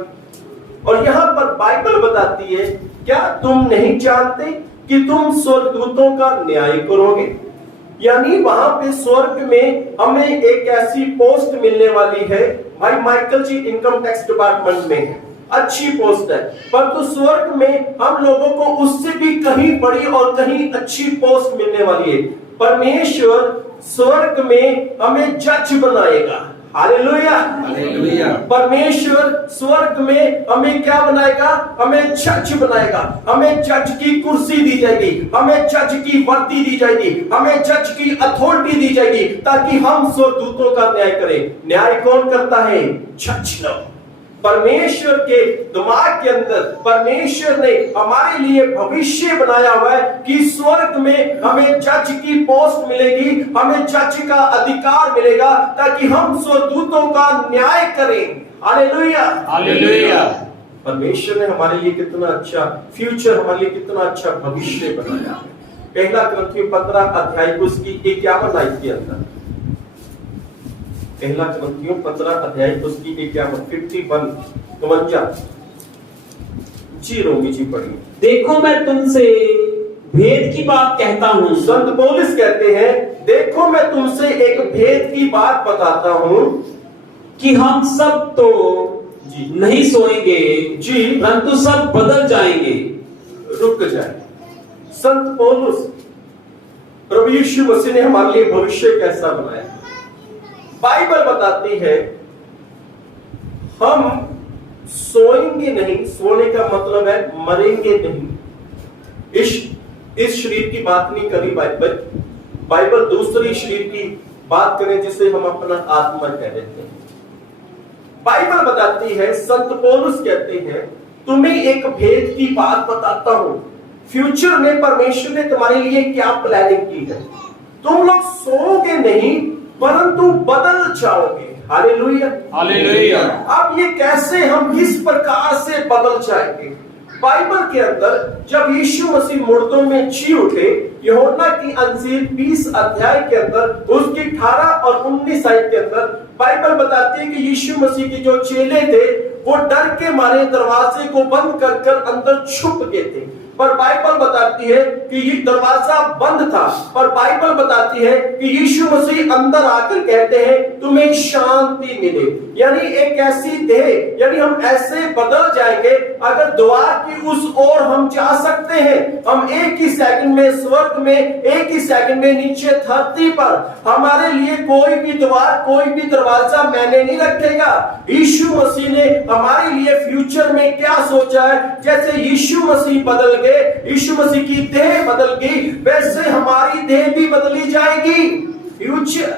और यहाँ पर बाइबल बताती है, क्या तुम नहीं जानते कि तुम स्वर्गदूतों का न्याय करोगे? यानी वहां पे स्वर्ग में हमें एक ऐसी पोस्ट मिलने वाली है। भाई माइकल जी इनकम टैक्स डिपार्टमेंट में है, अच्छी पोस्ट है, परंतु स्वर्ग में हम लोगों को उससे भी कहीं बड़ी और कहीं अच्छी पोस्ट मिलने वाली है। परमेश्वर स्वर्ग में हमें जज बनाएगा। Hallelujah, hallelujah. परमेश्वर स्वर्ग में हमें क्या बनाएगा? हमें जज बनाएगा। हमें जज की कुर्सी दी जाएगी, हमें जज की वर्दी दी जाएगी, हमें जज की अथॉरिटी दी जाएगी, ताकि हम स्वर्गदूतों का न्याय करें। न्याय कौन करता है? जज लोग। परमेश्वर के दिमाग के अंदर परमेश्वर ने हमारे लिए भविष्य बनाया हुआ है कि स्वर्ग में हमें जज की पोस्ट मिलेगी, हमें जज का अधिकार मिलेगा, ताकि हम स्वर्गदूतों का न्याय करें। Hallelujah, hallelujah. परमेश्वर ने हमारे लिए कितना अच्छा फ्यूचर, हमारे लिए कितना अच्छा भविष्य बनाया है। पहला ग्रंथियों 15 अध्याय उसकी 51 आयत के अंदर, पहला ग्रंथियों 15 अध्याय उसकी 51 जी रोमी जी पढ़िए। देखो मैं तुमसे भेद की बात कहता हूँ। संत पौलुस कहते हैं, देखो मैं तुमसे एक भेद की बात बताता हूँ कि हम सब तो जी नहीं सोएंगे जी, परंतु सब बदल जाएंगे। रुक जाए। संत पौलुस प्रभु यीशु मसीह ने हमारे लिए भविष्य कैसा बनाया? बाइबल बताती है हम सोएंगे नहीं। सोने का मतलब है मरेंगे नहीं। इस शरीर की बात नहीं करी बाइबल दूसरी शरीर की बात करें, जिसे हम अपना आत्मा कह देते हैं। बाइबल बताती है, संत पौलुस कहते हैं, तुम्हें एक भेद की बात बताता हूं। फ्यूचर में परमेश्वर ने तुम्हारे लिए क्या प्लानिंग की है। तुम लोग सोओगे नहीं, परंतु बदल जाओगे। Hallelujah, hallelujah. अब ये कैसे, हम किस प्रकार से बदल जाएंगे? बाइबल के अंदर जब यीशु मसीह मुर्दों में जी उठे, यूहन्ना की अंजील 20 अध्याय के अंदर उसकी 18 और 19 आयत के अंदर बाइबल बताती है कि यीशु मसीह के जो चेले थे वो डर के मारे दरवाजे को बंद कर अंदर छुप गए थे। पर बाइबल बताती है कि ये दरवाजा बंद था, पर बाइबल बताती है कि यीशु मसीह अंदर आकर कहते हैं तुम्हें शांति मिले। यानी एक ऐसी देह, यानी हम ऐसे बदल जाएंगे, अगर द्वार की उस ओर हम जा सकते हैं, हम एक ही सेकंड में स्वर्ग में, एक ही सेकंड में नीचे धरती पर। हमारे लिए कोई भी द्वार, कोई भी दरवाजा मैंने नहीं रखेगा। यीशु मसीह ने हमारे लिए फ्यूचर में क्या सोचा है? जैसे यीशु मसीह बदल गए, यीशु मसीह की देह बदल गई, वैसे हमारी देह भी बदली जाएगी। फ्यूचर,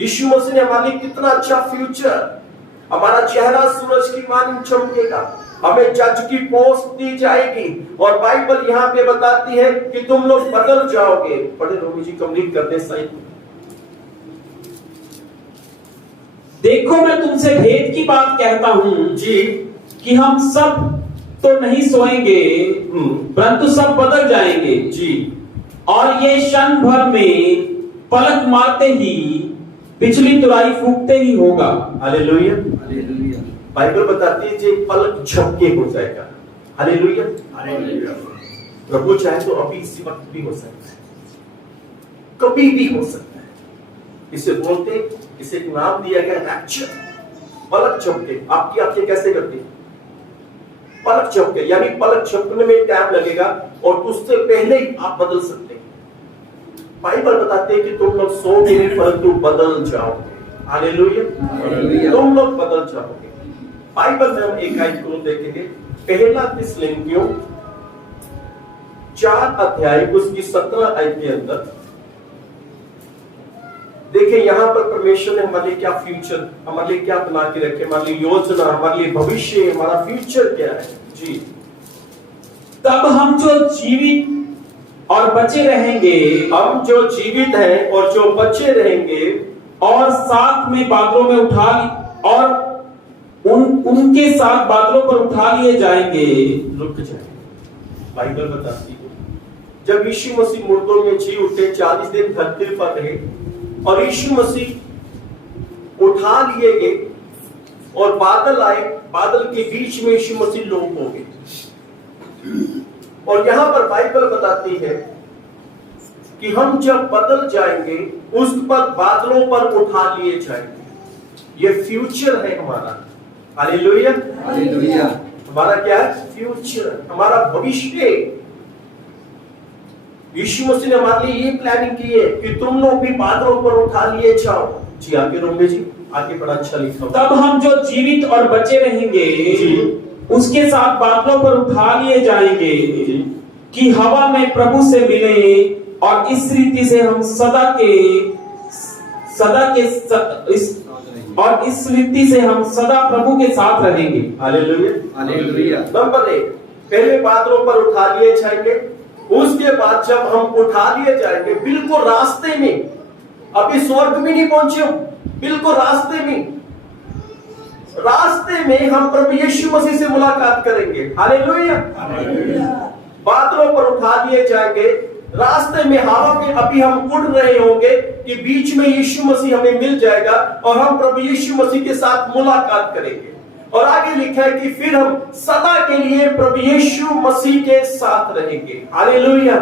यीशु मसीह ने हमारे लिए कितना अच्छा फ्यूचर। हमारा चेहरा सूरज की मानी चमकेगा, हमें जज की पोस्ट दी जाएगी। और बाइबल यहाँ पे बताती है कि तुम लोग बदल जाओगे। पढ़े रोमी जी, कंप्लीट कर दे साइड। देखो मैं तुमसे भेद की बात कहता हूं जी, कि हम सब तो नहीं सोएंगे, परंतु सब बदल जाएंगे जी, और ये क्षण भर में पलक मारते ही पिछली तुराई फूकते ही होगा। हालेलुया। बाइबल बताती है कि पलक झपके हो जाएगा। हालेलुया। प्रभु चाहे तो अभी इसी वक्त भी हो सकता है, कभी भी हो सकता है। इसे बोलते, इसे एक नाम दिया गया रैप्चर, पलक झपके। आपकी आंखें कैसे करती है? पलक झपके, यानी पलक झपकने में टाइम लगेगा और उससे पहले ही आप बदल सकते हैं। बाइबल बताते हैं कि तुम लोग सोओगे नहीं, परंतु बदल जाओगे। हालेलुया। तुम लोग बदल जाओगे। बाइबल में हम एक आयत को देखेंगे, पहला थिस्सलुनीकियों 4 अध्याय उसकी 17 आयत के अंदर। देखिए यहां पर परमेश्वर ने हमारे लिए क्या फ्यूचर, हमारे लिए क्या बना के रखे, हमारे लिए योजना, हमारे लिए भविष्य, हमारा फ्यूचर क्या है। जी, तब हम जो जीवित और बचे रहेंगे, हम जो जीवित हैं और जो बचे रहेंगे और साथ में बादलों में और उनके साथ बादलों पर उठा लिए जाएंगे। रुक जाएंगे। बाइबल बताती है जब यीशु मसीह मुर्दों में जी उठे, 40 दिन धरती पर रहे और यीशु मसीह उठा लिए गए और बादल आए, बादल के बीच में यीशु मसीह लोग हो गए। और यहां पर बाइबल बताती है कि हम जब बदल जाएंगे उस पर बादलों पर उठा लिए जाएंगे। ये फ्यूचर है हमारा। हालेलुया। हमारा क्या है? फ्यूचर, हमारा भविष्य। यीशु मसीह ने हमारे लिए ये प्लानिंग की है कि तुम लोग भी बादलों पर उठा लिए जाओ। जी आगे रोमे जी, आगे बड़ा अच्छा लिखा। तब हम जो जीवित और बचे रहेंगे जी, उसके साथ बादलों पर उठा लिए जाएंगे कि हवा में प्रभु से मिले, और इस रीति से हम सदा प्रभु के साथ रहेंगे। हालेलुया। नंबर 1, पहले बादलों पर उठा लिए जाएंगे। उसके बाद जब हम उठा लिए जाएंगे, बिल्कुल रास्ते में, अभी स्वर्ग में नहीं पहुंचे, बिल्कुल रास्ते में हम प्रभु यीशु मसीह से मुलाकात करेंगे। हालेलुया। बादलों पर उठा लिए जाएंगे, रास्ते में हवा में अभी हम उड़ रहे होंगे कि बीच में यीशु मसीह हमें मिल जाएगा और हम प्रभु यीशु मसीह के साथ मुलाकात करेंगे। और आगे लिखा है कि फिर हम सदा के लिए प्रभु यीशु मसीह के साथ रहेंगे। हालेलुया।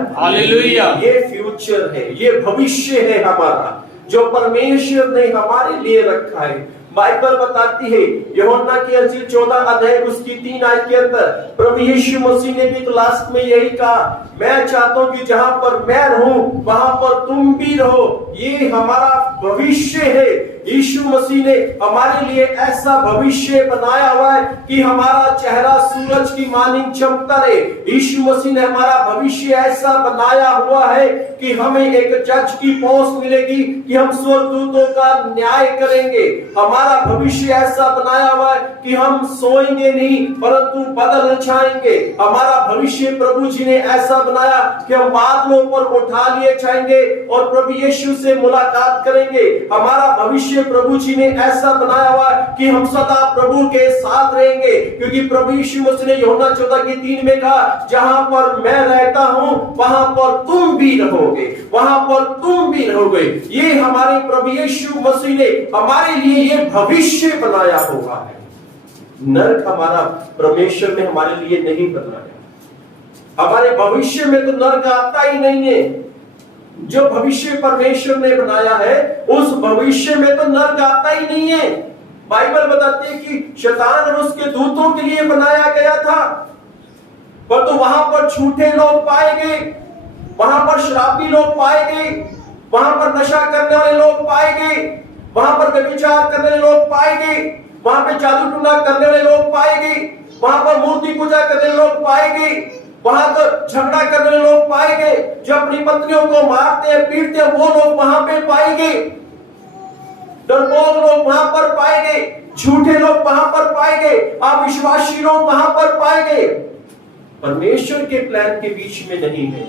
ये फ्यूचर है, ये भविष्य है हमारा, जो परमेश्वर ने हमारे लिए रखा है। बाइबल बताती है यूहन्ना की अंजील 14 अध्याय उसकी 3 आयत के अंदर प्रभु यीशु मसीह ने भी तो लास्ट में यही कहा, मैं चाहता हूं कि जहां पर मैं रहूं वहां पर तुम भी रहो। ये हमारा भविष्य है। यीशु मसीह ने हमारे लिए ऐसा भविष्य बनाया हुआ है कि हमारा चेहरा सूरज की मानिंद चमकता रहे। यीशु मसीह ने हमारा भविष्य ऐसा बनाया हुआ है कि हमें एक जज की पोस्ट मिलेगी कि हम स्वर्गदूतों का न्याय करेंगे। हमारा भविष्य ऐसा बनाया हुआ है कि हम सोएंगे नहीं परंतु बदल जाएंगे। हमारा भविष्य प्रभु जी ने ऐसा बनाया कि हम बादलों पर उठा लिए जाएंगे और प्रभु यीशु से मुलाकात करेंगे। हमारा भविष्य प्रभु जी ने ऐसा बनाया हुआ है कि हम सदा प्रभु के साथ रहेंगे, क्योंकि प्रभु यीशु मसीह ने यूहन्ना 14:3 में कहा, जहां पर मैं रहता हूं वहां पर तुम भी रहोगे, वहां पर तुम भी रहोगे। ये हमारे प्रभु यीशु मसीह ने हमारे लिए ये भविष्य बनाया हुआ है। नरक हमारा परमेश्वर ने हमारे लिए नहीं बनाया। हमारे भविष्य में तो नरक आता ही नहीं है। जो भविष्य परमेश्वर ने बनाया है उस भविष्य में तो नरक आता ही नहीं है। बाइबल बताती है कि शैतान और उसके दूतों के लिए बनाया गया था, पर तो वहां पर झूठे लोग पाए गए, वहां पर शराबी लोग पाए गए, वहां पर नशा करने वाले लोग पाए गए, वहां पर व्यभिचार करने वाले लोग पाए गए, वहां पे जादू टूना करने वाले लोग पाए गए, वहां पर मूर्ति पूजा करने वाले लोग पाए गए, वहां पर झगड़ा करने वाले लोग पाए गए, जो अपनी पत्नियों को मारते हैं पीटते हैं वो लोग वहां पे पाए गए, डरपोक लोग वहां पर पाए गए, झूठे लोग वहां पर पाए गए, अविश्वासी लोग वहां पर पाए गए। परमेश्वर के प्लान के बीच में नहीं है,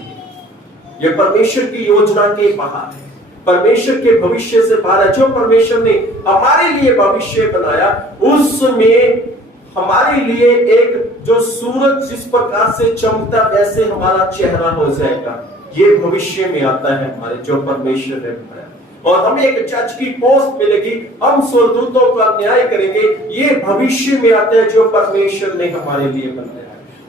यह परमेश्वर की योजना के बाहर है, परमेश्वर के भविष्य से बाहर है। जो परमेश्वर ने हमारे लिए भविष्य बनाया, उसमें हमारे लिए एक जो सूरज जिस प्रकार से चमकता वैसे हमारा चेहरा हो जाएगा, ये भविष्य में आता है हमारे, जो परमेश्वर ने बनाया। और हमें एक जज की पोस्ट मिलेगी, हम स्वर्गदूतों का न्याय करेंगे, ये भविष्य में आता है जो परमेश्वर ने हमारे लिए बनाया।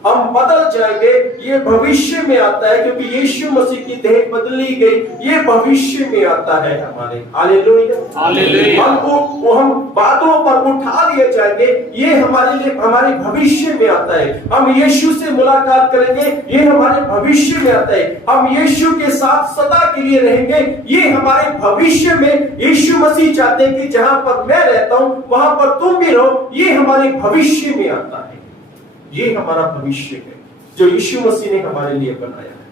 हम बदल जाएंगे, ये भविष्य में आता है, क्योंकि यीशु मसीह की देह बदली गई, ये भविष्य में आता है हमारे। Hallelujah, hallelujah. हम बादलों पर उठा लिए जाएंगे, ये हमारे लिए हमारे भविष्य में आता है। हम यीशु से मुलाकात करेंगे, ये हमारे भविष्य में आता है। हम यीशु के साथ सदा के लिए रहेंगे, ये हमारे भविष्य में। यीशु मसीह चाहते हैं कि जहां पर मैं रहता हूं वहां पर तुम भी रहो, ये हमारे भविष्य में आता है। ये हमारा भविष्य है जो यीशु मसीह ने हमारे लिए बनाया है,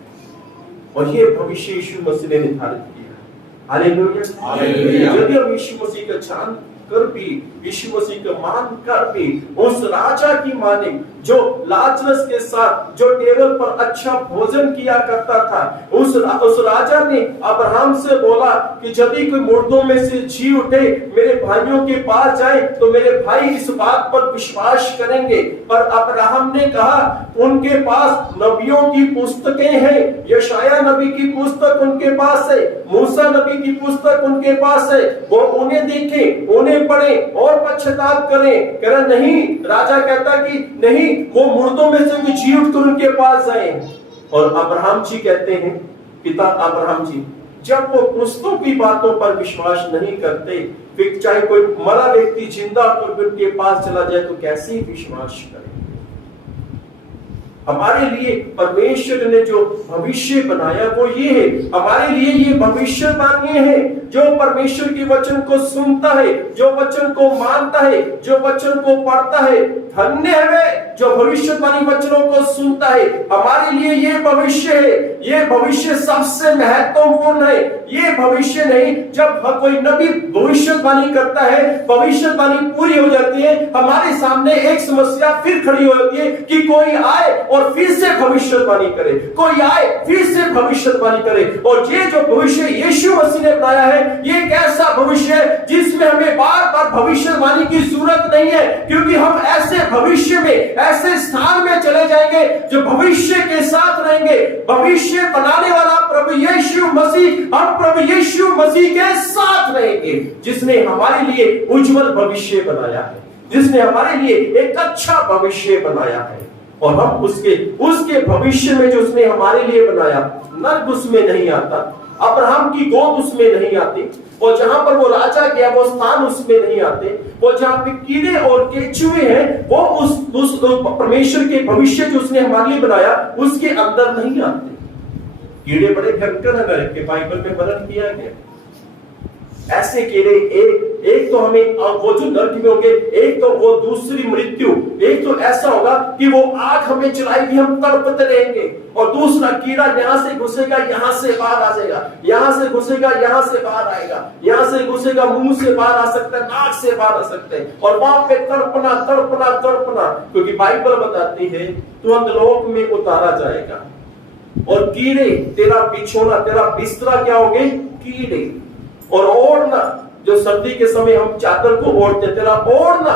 और ये भविष्य यीशु मसीह ने निर्धारित किया है। Hallelujah, hallelujah. यदि हम यीशु मसीह का जान कर भी, यीशु मसीह का मान कर भी, उस राजा की माने जो लाजरस के साथ जो टेबल पर अच्छा भोजन किया करता था, उस राजा ने अब्राहम से बोला कि यदि कोई मुर्दों में से जी उठे मेरे भाइयों के पास जाए तो मेरे भाई इस बात पर विश्वास करेंगे। पर अब्राहम ने कहा उनके पास नबियों की पुस्तकें हैं, यशाया नबी की पुस्तक उनके पास है, मूसा नबी की पुस्तक उनके पास है, वो उन्हें देखें, उन्हें पढ़े और पश्चाताप करें। कह रहा नहीं, राजा कहता कि नहीं, वो मुर्दों में से भी जी उठकर उनके पास जाए। और अब्राहम जी कहते हैं, पिता अब्राहम जी जब वो पुस्तकों की बातों पर विश्वास नहीं करते, फिर चाहे कोई मरा व्यक्ति जिंदा होकर उनके पास चला जाए तो कैसे विश्वास करें। हमारे लिए परमेश्वर ने जो भविष्य बनाया वो ये है, हमारे लिए ये भविष्यवाणी है। जो परमेश्वर के वचन को सुनता है, जो वचन को मानता है, जो वचन को पढ़ता है, धन्य है जो भविष्यवाणी वचनों को सुनता है। हमारे लिए ये भविष्य है, ये भविष्य सबसे महत्वपूर्ण है। ये भविष्य नहीं जब कोई नबी भविष्यवाणी करता है, भविष्यवाणी पूरी हो जाती है, हमारे सामने एक समस्या फिर खड़ी हो जाती है कि कोई आए और फिर से भविष्यवाणी करे, कोई आए फिर से भविष्यवाणी करे। और ये जो भविष्य यीशु मसीह ने बनाया है, ये एक ऐसा भविष्य है जिसमें हमें बार बार भविष्यवाणी की जरूरत नहीं है, क्योंकि हम ऐसे भविष्य में, ऐसे स्थान में चले जाएंगे जो भविष्य के साथ रहेंगे। भविष्य बनाने वाला प्रभु यीशु मसीह, हम प्रभु यीशु मसीह के साथ रहेंगे, जिसने हमारे लिए उज्जवल भविष्य बनाया है, जिसने हमारे लिए एक अच्छा भविष्य बनाया है। और हम उसके भविष्य में जो उसने हमारे लिए बनाया, नर्क उसमें नहीं आता, अब्राहम की गोद उसमें नहीं आती, और जहां पर वो राजा गया वो स्थान उसमें नहीं आते, वो जहां पे कीड़े और केचुए हैं वो उस परमेश्वर के भविष्य जो उसने हमारे लिए बनाया उसके अंदर नहीं आते। कीड़े बड़े भयंकर है, नरक के बाइबल में वर्णन किया गया। ऐसे कीड़े एक तो हमें वो जो नरक में होंगे, एक तो वो दूसरी मृत्यु, एक तो ऐसा होगा कि वो आग हमें जलाएगी, हम तड़पते रहेंगे, और दूसरा कीड़ा यहाँ से घुसेगा यहाँ से बाहर आ जाएगा, यहाँ से घुसेगा यहाँ से बाहर आएगा, यहाँ से घुसेगा मुंह से बाहर आ सकता है, नाक से बाहर आ सकते हैं, और वहां पे तड़पना तड़पना तड़पना। क्योंकि बाइबल बताती है तुरंत लोक में उतारा जाएगा, और कीड़े तेरा बिछोना, तेरा बिस्तरा क्या होगे, कीड़े। और ओढ़ना, जो सर्दी के समय हम चादर को ओढ़ते, तेरा ओढ़ना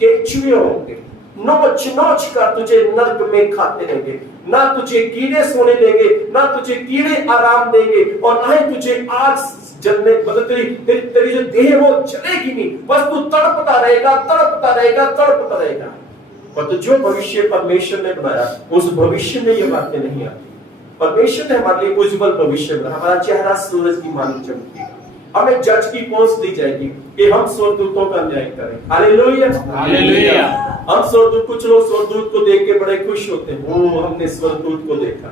केचुए होंगे, नोच नोच कर तुझे नरक में खाते रहेंगे। ना तुझे कीड़े सोने देंगे, ना तुझे कीड़े आराम देंगे, और ना ही तुझे आग जलने, मतलब तेरी जो देह वो जलेगी नहीं, बस तू तड़पता रहेगा तड़पता रहेगा तड़पता रहेगा। और तो जो भविष्य परमेश्वर ने बनाया उस भविष्य में ये बातें नहीं आती। परमेश्वर ने हमारे लिए उज्जवल भविष्य बनाया, हमारा चेहरा सूरज की मानी चमकेगा, हमें जज की पोस्ट दी जाएगी कि हम स्वर्गदूतों का न्याय करें। Hallelujah, hallelujah. हम स्वर्गदूत, कुछ लोग स्वर्गदूत को देख के बड़े खुश होते हैं, वो हमने स्वर्गदूत को देखा,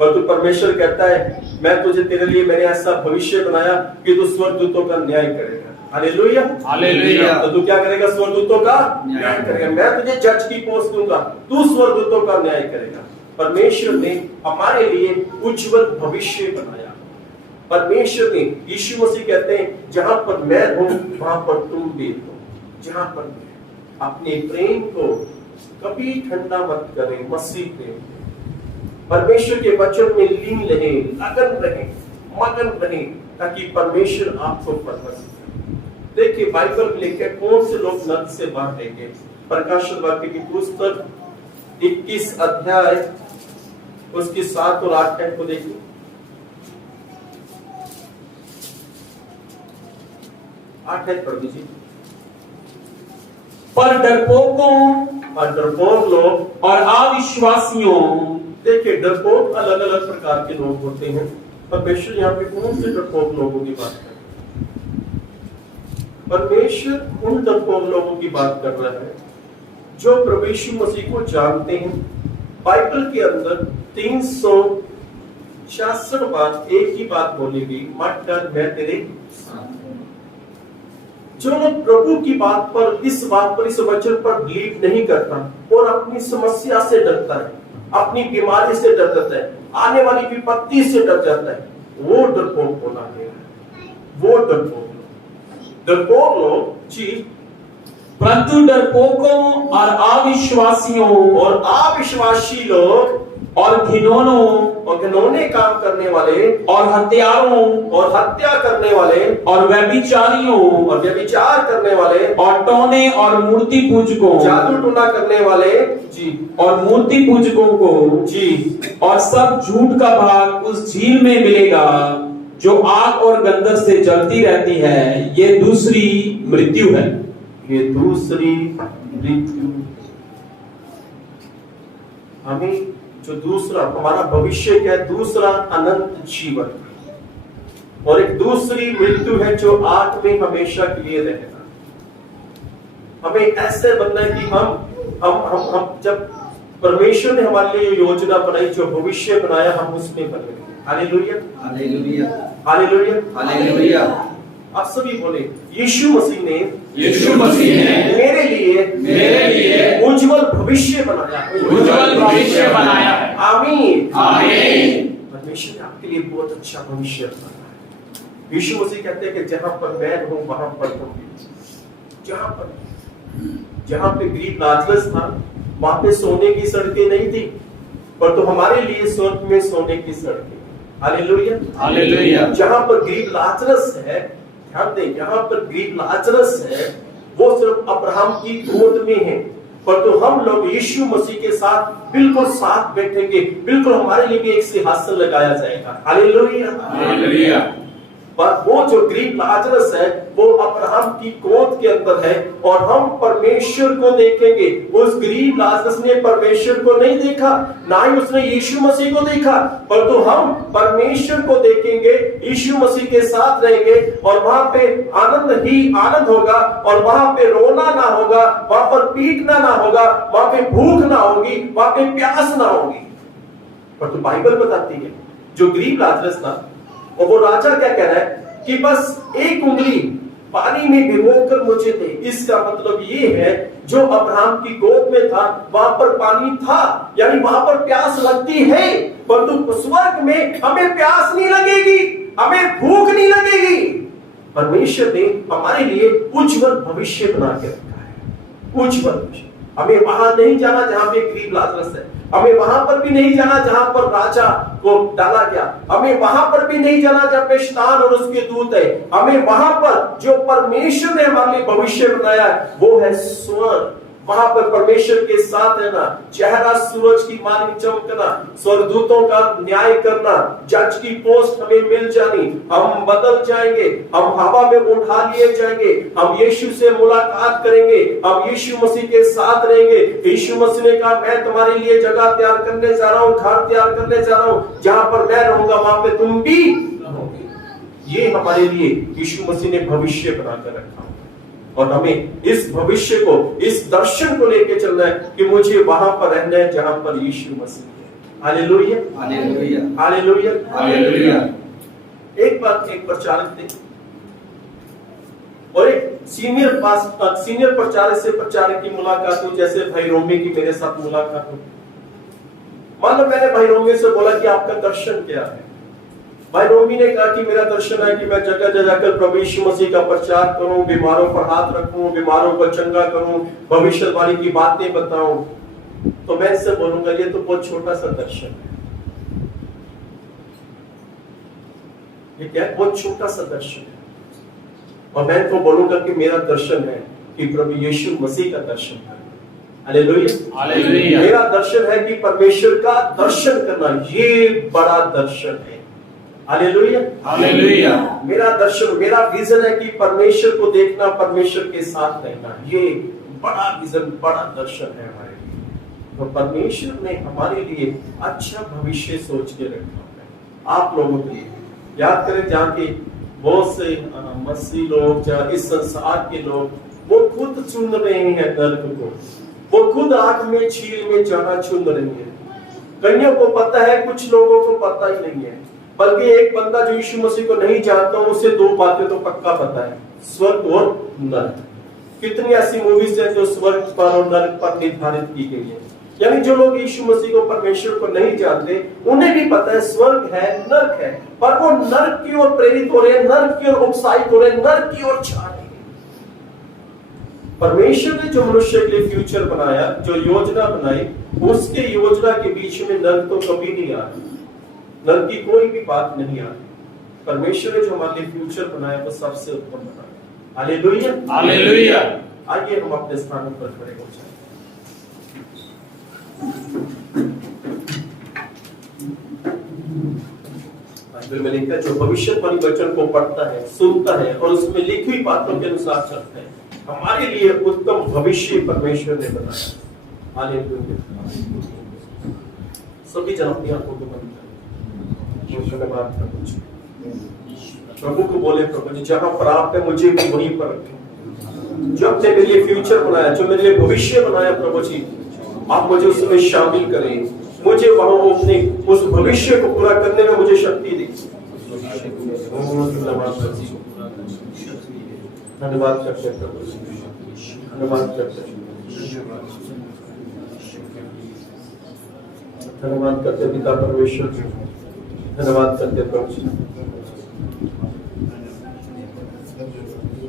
पर तो परमेश्वर कहता है मैं तुझे, तेरे लिए मैंने ऐसा भविष्य बनाया कि तू स्वर्गदूतों का न्याय करेगा। Hallelujah, hallelujah. तो तू क्या करेगा, स्वर्गदूतों का न्याय करेगा। मैं तुझे जज की पोस्ट दूंगा, तू स्वर्गदूतों का न्याय करेगा। परमेश्वर ने हमारे लिए उज्जवल भविष्य बनाया। परमेश्वर ने, यीशु मसीह कहते हैं जहां पर मैं हूं वहां पर तुम भी हो, जहां पर अपने प्रेम को कभी ठंडा मत करें। मसीह प्रेम परमेश्वर के वचन में लीन रहे, लगन रहे, मगन रहे, ताकि परमेश्वर आपको परवरिश करे। देखिए बाइबल लेके कौन से लोग नर्क से बाहर लेंगे। प्रकाशन वाक्य की पुस्तक 21 अध्याय उसकी 7 और 8 को देखिए। पढ़ दीजिए। पर डरपोकों और डरपोक लोग और अविश्वासियों, देखिए डरपोक अलग अलग प्रकार के लोग होते हैं। परमेश्वर यहाँ पे कौन से डरपोक लोगों की बात कर रहे हैं? परमेश्वर उन डरपोक लोगों की बात कर रहा है जो प्रभु यीशु मसीह को जानते हैं। बाइबल के अंदर 366 बार एक ही बात बोली गई, मत डर मैं तेरे साथ हूं। जो लोग प्रभु की बात पर, इस बात पर, इस वचन पर बिलीव नहीं करता और अपनी समस्या से डरता है, अपनी बीमारी से डर जाता है, आने वाली विपत्ति से डर जाता है, वो डरपोक होना है। वो डरपोक लोग जी। परंतु डरपोकों और अविश्वासियों और अविश्वासी लोग और घिनौनों और घिनौने काम करने वाले और हत्यारों और हत्या करने वाले और व्यभिचारियों और व्यभिचार करने वाले और टोने और मूर्ति पूजकों, जादू टोना करने वाले जी, और मूर्ति पूजकों को जी, और सब झूठ का भाग उस झील में मिलेगा जो आग और गंधक से जलती रहती है। ये दूसरी मृत्यु है। ये दूसरी मृत्यु। हमें जो दूसरा हमारा भविष्य क्या है? दूसरा अनंत जीवन, और एक दूसरी मृत्यु है जो आग में हमेशा के लिए रहेगा। हमें ऐसे बनना है कि हम जब परमेश्वर ने हमारे लिए योजना बनाई, जो भविष्य बनाया, हम उसमें बने। Hallelujah, hallelujah, hallelujah, hallelujah. आप सभी बोले, यीशु मसीह ने मेरे लिए उज्जवल भविष्य बनाया है। उज्जवल भविष्य बनाया है। आमीन, आमीन। परमेश्वर ने आपके लिए बहुत अच्छा भविष्य बनाया है। यीशु मसीह कहते हैं कि जहां पर मैं हूं वहां पर तुम भी। जहां पे गरीब लाजरस था, वहां पे सोने की सड़कें नहीं थी, पर तो हमारे लिए स्वर्ग में सोने की सड़कें। Hallelujah, hallelujah. जहां पर गरीब लाजरस है, ध्यान दें, जहां पर गरीब लाजरस है वो सिर्फ अब्राहम की गोद में है, पर तो हम लोग यीशु मसीह के साथ बिल्कुल साथ बैठेंगे। बिल्कुल हमारे लिए भी एक सिंहासन लगाया जाएगा। Hallelujah, hallelujah. पर वो जो गरीब लाजरस है वो अब्राहम की गोद के अंदर है, और हम परमेश्वर को देखेंगे। उस गरीब लाजरस ने परमेश्वर को नहीं देखा, ना ही उसने यीशु मसीह को देखा, पर तो हम परमेश्वर को देखेंगे, यीशु मसीह के साथ रहेंगे, और वहां पे आनंद ही आनंद होगा, और वहां पे रोना ना होगा, वहां पर पीटना ना होगा, वहां पे भूख ना होगी, वहां पे प्यास ना होगी। पर तो बाइबल बताती है जो गरीब लाजरस था, और वो राजा क्या कह रहा है कि बस एक उंगली पानी में भिगोकर मुझे दे। इसका मतलब ये है जो अब्राहम की गोद में था वहां पर पानी था, यानी वहां पर प्यास लगती है, परंतु स्वर्ग में हमें प्यास नहीं लगेगी, हमें भूख नहीं लगेगी। परमेश्वर ने हमारे लिए उज्जवल भविष्य बना के रखा है। उज्जवल भविष्य। हमें वहां नहीं जाना जहां पे गरीब लाजरस है, हमें वहां पर भी नहीं जाना जहां पर राजा को डाला गया, हमें वहां पर भी नहीं जाना जहां पे शैतान और उसके दूत है। हमें वहां पर जो परमेश्वर ने हमारे लिए भविष्य बनाया है वो है स्वर्ग। वहां पर परमेश्वर के साथ रहना, चेहरा सूरज की मानिक चमकना, स्वर्गदूतों का न्याय करना, जज की पोस्ट हमें मिल जानी, हम बदल जाएंगे, हम हवा में उठा लिए जाएंगे, हम यीशु से मुलाकात करेंगे, हम यीशु मसीह के साथ रहेंगे। यीशु मसीह ने कहा मैं तुम्हारे लिए जगह तैयार करने जा रहा हूं, घर तैयार करने जा रहा हूं, जहां पर मैं रहूंगा वहां पे तुम भी रहोगे। ये हमारे लिए यीशु मसीह ने भविष्य बनाकर रखा, और हमें इस भविष्य को, इस दर्शन को लेके चलना है कि मुझे वहां पर रहना है जहां पर यीशु मसीह है। Hallelujah, hallelujah, hallelujah, hallelujah. एक बात, एक प्रचारक थे और एक सीनियर प्रचारक से प्रचारक की मुलाकात हुई, जैसे भाई रोमी की मेरे साथ मुलाकात हुई। मान लो मैंने भाई रोमी से बोला कि आपका दर्शन क्या है, भाई रोमी ने कहा कि मेरा दर्शन है कि मैं जगह जगह जाकर प्रभु यीशु मसीह का प्रचार करूं, बीमारों पर हाथ रखूं, बीमारों को चंगा करूं, भविष्यवाणी की बातें बताऊं। तो मैं इससे बोलूंगा ये तो बहुत छोटा सा दर्शन है। ये क्या है? बहुत छोटा सा दर्शन है। और मैं तो बोलूंगा कि मेरा दर्शन है कि प्रभु यीशु मसीह का दर्शन है। Hallelujah, hallelujah. मेरा दर्शन है कि परमेश्वर का दर्शन करना, ये बड़ा दर्शन है। Hallelujah, hallelujah. मेरा दर्शन, मेरा विजन है कि परमेश्वर को देखना, परमेश्वर के साथ रहना, ये बड़ा विजन, बड़ा दर्शन है हमारे लिए। तो परमेश्वर ने हमारे लिए अच्छा भविष्य सोच के रखा है। आप लोगों के लिए याद करें, जहाँ के बहुत से मसीह लोग, जहाँ इस संसार के लोग, वो खुद चुन रहे हैं नर्क को, वो खुद आग में झील में जाना चुन रहे हैं। कईयों को पता है, कुछ लोगों को पता ही नहीं है। बल्कि एक बंदा जो यीशु मसीह को नहीं जानता, उसे दो बातें तो पक्का पता है, स्वर्ग और नरक। कितनी ऐसी मूवीज हैं जो स्वर्ग पर और नरक पर निर्धारित की गई है। यानी जो लोग यीशु मसीह को, परमेश्वर को नहीं जानते, उन्हें भी पता है स्वर्ग है, नरक है, पर वो नरक की ओर प्रेरित हो रहे हैं, नरक की ओर उत्साहित हो रहे हैं, नरक की ओर जा रहे हैं। परमेश्वर ने जो मनुष्य के लिए फ्यूचर बनाया, जो योजना बनाई, उसके योजना के बीच में नरक तो कभी नहीं आ रही, नरक की कोई भी बात नहीं आ रही। परमेश्वर ने जो हमारे लिए फ्यूचर बनाया वो सबसे उत्तम बनाया। Hallelujah, hallelujah. आइए हम अपने स्थानों पर खड़े हो जाएं। बाइबल में लिखा है, जो भविष्यवाणी वचन को पढ़ता है, सुनता है और उसमें लिखी हुई बातों के अनुसार चलता है, हमारे लिए उत्तम भविष्य परमेश्वर ने बनाया। हालेलुया। सभी जन अपनी आंखों को बंद करें, धन्यवाद प्रभु जी। प्रभु को बोले, प्रभु जी जहां पर आप है मुझे भी वहीं पर रखें। जो आपने मेरे लिए फ्यूचर बनाया, जो मेरे लिए भविष्य बनाया, प्रभु जी आप मुझे उसमें शामिल करें, मुझे वहां अपने उस भविष्य को पूरा करने में मुझे शक्ति दें। धन्यवाद करते हैं प्रभु, धन्यवाद करते हैं, धन्यवाद करते पिता परमेश्वर जी, धन्यवाद करते प्रभु जी।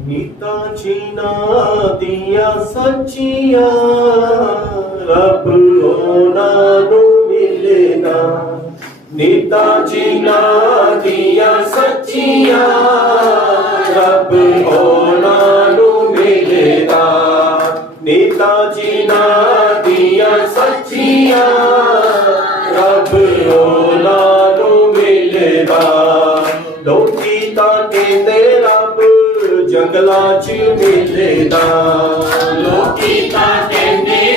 नीता जीना दिया सचिया, रब होना नु मिलेना। नीता जीना दिया सचिया, रब होना नु मिलेना। नीता जीना दिया सचिया, रब होना नु मिलेना। लोकी ताके तेरा जंगला च मिलेदा, लोकी ताके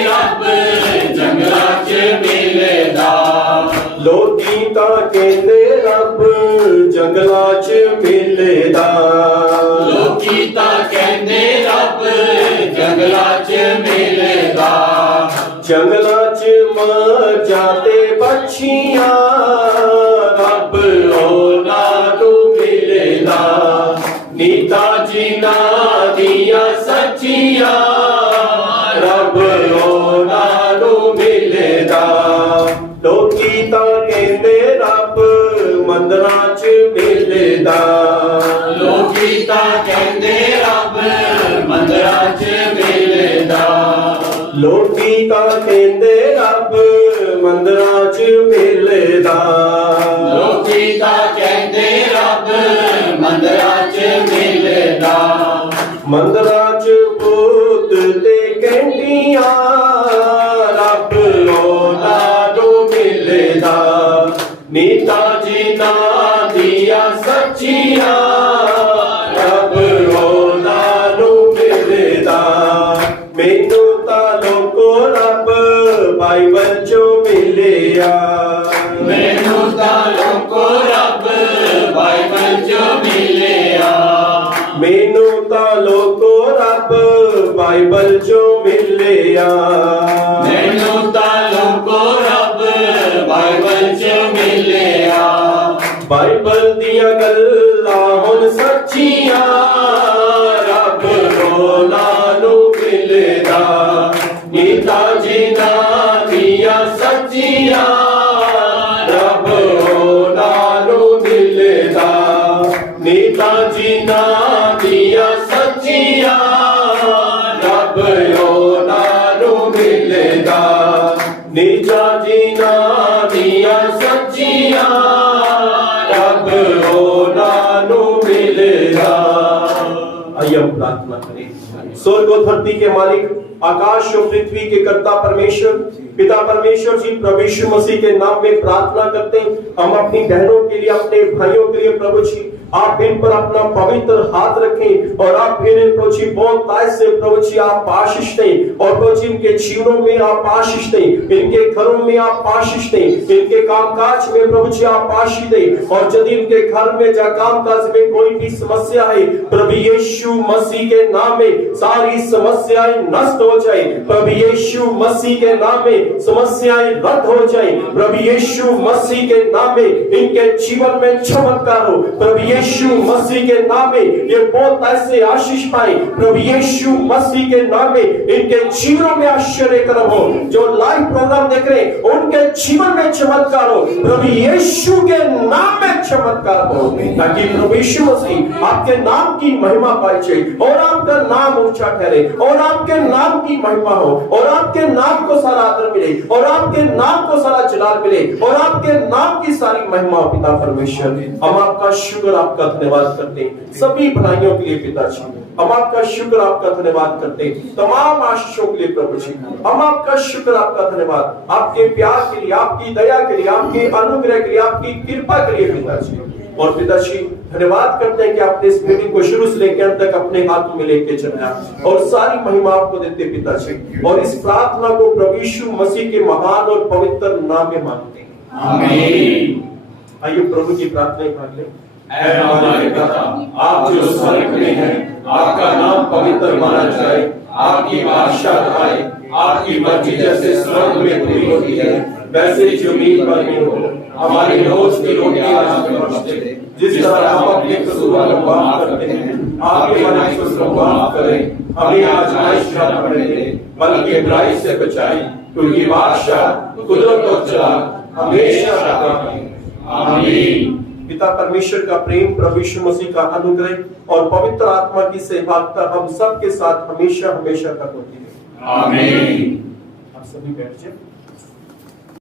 रब जंगला च मिलेदा। लोकी ताके रब जंगला च मिलेदा। लोकी ताके रब जंगला च मिलेदा। जंगला च मर जाते पक्षियां, रब होना तो मिलेदा। नीता जीना दिया सचिया, रब होना नु मिलेदा। लोकी ताके रब मंदरा च मिलेदा। लोकी ताके रब मंदरा च मिलेदा। लोकी ताके रब मंदरा च मिलेदा। लोकी ताके रब मंदरा च मिलेदा। मंदरा च भूत ते कहंदियां, रब होना नु मिलेदा। नीता जीना दिया सचिया, रब होना नु मिलेदा। मैनू ता लोको रब बाइबल चो मिलिया। मैनू ता लोको रब बाइबल च मिलिया। मैनू ता लोको रब बाइबल चो मिलिया। मैनू ता लोको रब बाइबल च मिलिया। बाइबल दिया गल्लां हुण सच्चियां, रब होना नु मिलेदा। नीता जीना दिया सच्चियां, रब होना नु मिलेदा। जीना दिया सच्चिया रब नानू मिलेगा नीचा जीना दिया सच्चिया रब नानू मिलेगा। आइए हम प्रार्थना करें। स्वर्ग और धरती के मालिक, आकाश और पृथ्वी के कर्ता परमेश्वर, पिता परमेश्वर जी, प्रभु यीशु मसीह के नाम में प्रार्थना करते हैं। हम अपनी बहनों के लिए, अपने भाइयों के लिए प्रभु जी आप इन पर अपना पवित्र हाथ रखें और आप इन्हें प्रभु जी बहुत ताज से प्रभु जी आप आशीष दें और प्रभु जी इनके जीवनों में आप आशीष दें, इनके घरों में आप आशीष दें, इनके कामकाज में प्रभु जी आप आशीष दें। और यदि इनके घर में या कामकाज में कोई भी समस्या है, प्रभु यीशु मसीह के नाम में सारी समस्याएं नष्ट हो जाए। प्रभु यीशु मसीह के नाम में समस्याएं रद्द हो जाए। प्रभु यीशु मसीह के नाम में इनके जीवन में चमत्कार हो। प्रभु यीशु मसीह के नाम में ये बहुत ऐसे आशीष पाए। प्रभु यीशु मसीह के नाम में इनके जीवनों में आश्चर्य कर्म हो। जो लाइव प्रोग्राम देख रहे हैं उनके जीवन में चमत्कार हो। प्रभु यीशु के नाम में चमत्कार हो, ताकि प्रभु यीशु मसीह आपके नाम की महिमा पाई जाए और आपका नाम ऊंचा ठहरे और आपके नाम की महिमा हो और आपके नाम को सारा आदर मिले और आपके नाम को सारा जलाल मिले और आपके नाम की सारी महिमा। पिता परमेश्वर, हम आपका शुक्र, आपका धन्यवाद करते हैं सभी भलाइयों के लिए। पिताजी, हम आपका शुक्र, आपका धन्यवाद करते हैं तमाम आशीषों के लिए। प्रभु जी, हम आपका शुक्र, आपका धन्यवाद आपके प्यार के लिए, आपकी दया के लिए, आपके अनुग्रह के लिए, आपकी कृपा के लिए। पिताजी और पिताजी धन्यवाद करते हैं कि आपने इस मीटिंग को शुरू से लेकर अंत तक अपने हाथ में लेके चलाया और सारी महिमा आपको देते पिताजी। और इस प्रार्थना को प्रभु यीशु मसीह के महान और पवित्र नाम में मांगते हैं, आमीन। आइए प्रभु की प्रार्थना भाग लें। ऐ हमारे पिता, आप जो स्वर्ग में हैं, आपका नाम पवित्र माना जाए, आपकी बादशाह आए, आपकी मर्जी जैसे स्वर्ग में पूरी होती है वैसे जमीन पर भी हो। हमारी रोज की रोटी आज हमें बख्श दे, जिस तरह हम अपने कसूरों को माफ करते हैं, आप भी हमारे कसूरों को माफ करें। हमें आजमाइश में न पड़ने दें, बल्कि बुराई से बचाएं, क्योंकि बादशाह, कुदरत और जलाल हमेशा रहता है, आमीन। पिता परमेश्वर का प्रेम, प्रभु यीशु मसीह का अनुग्रह और पवित्र आत्मा की सहभागिता हम सब के साथ हमेशा हमेशा तक होती है, आमीन। आप सभी बैठ जाएं।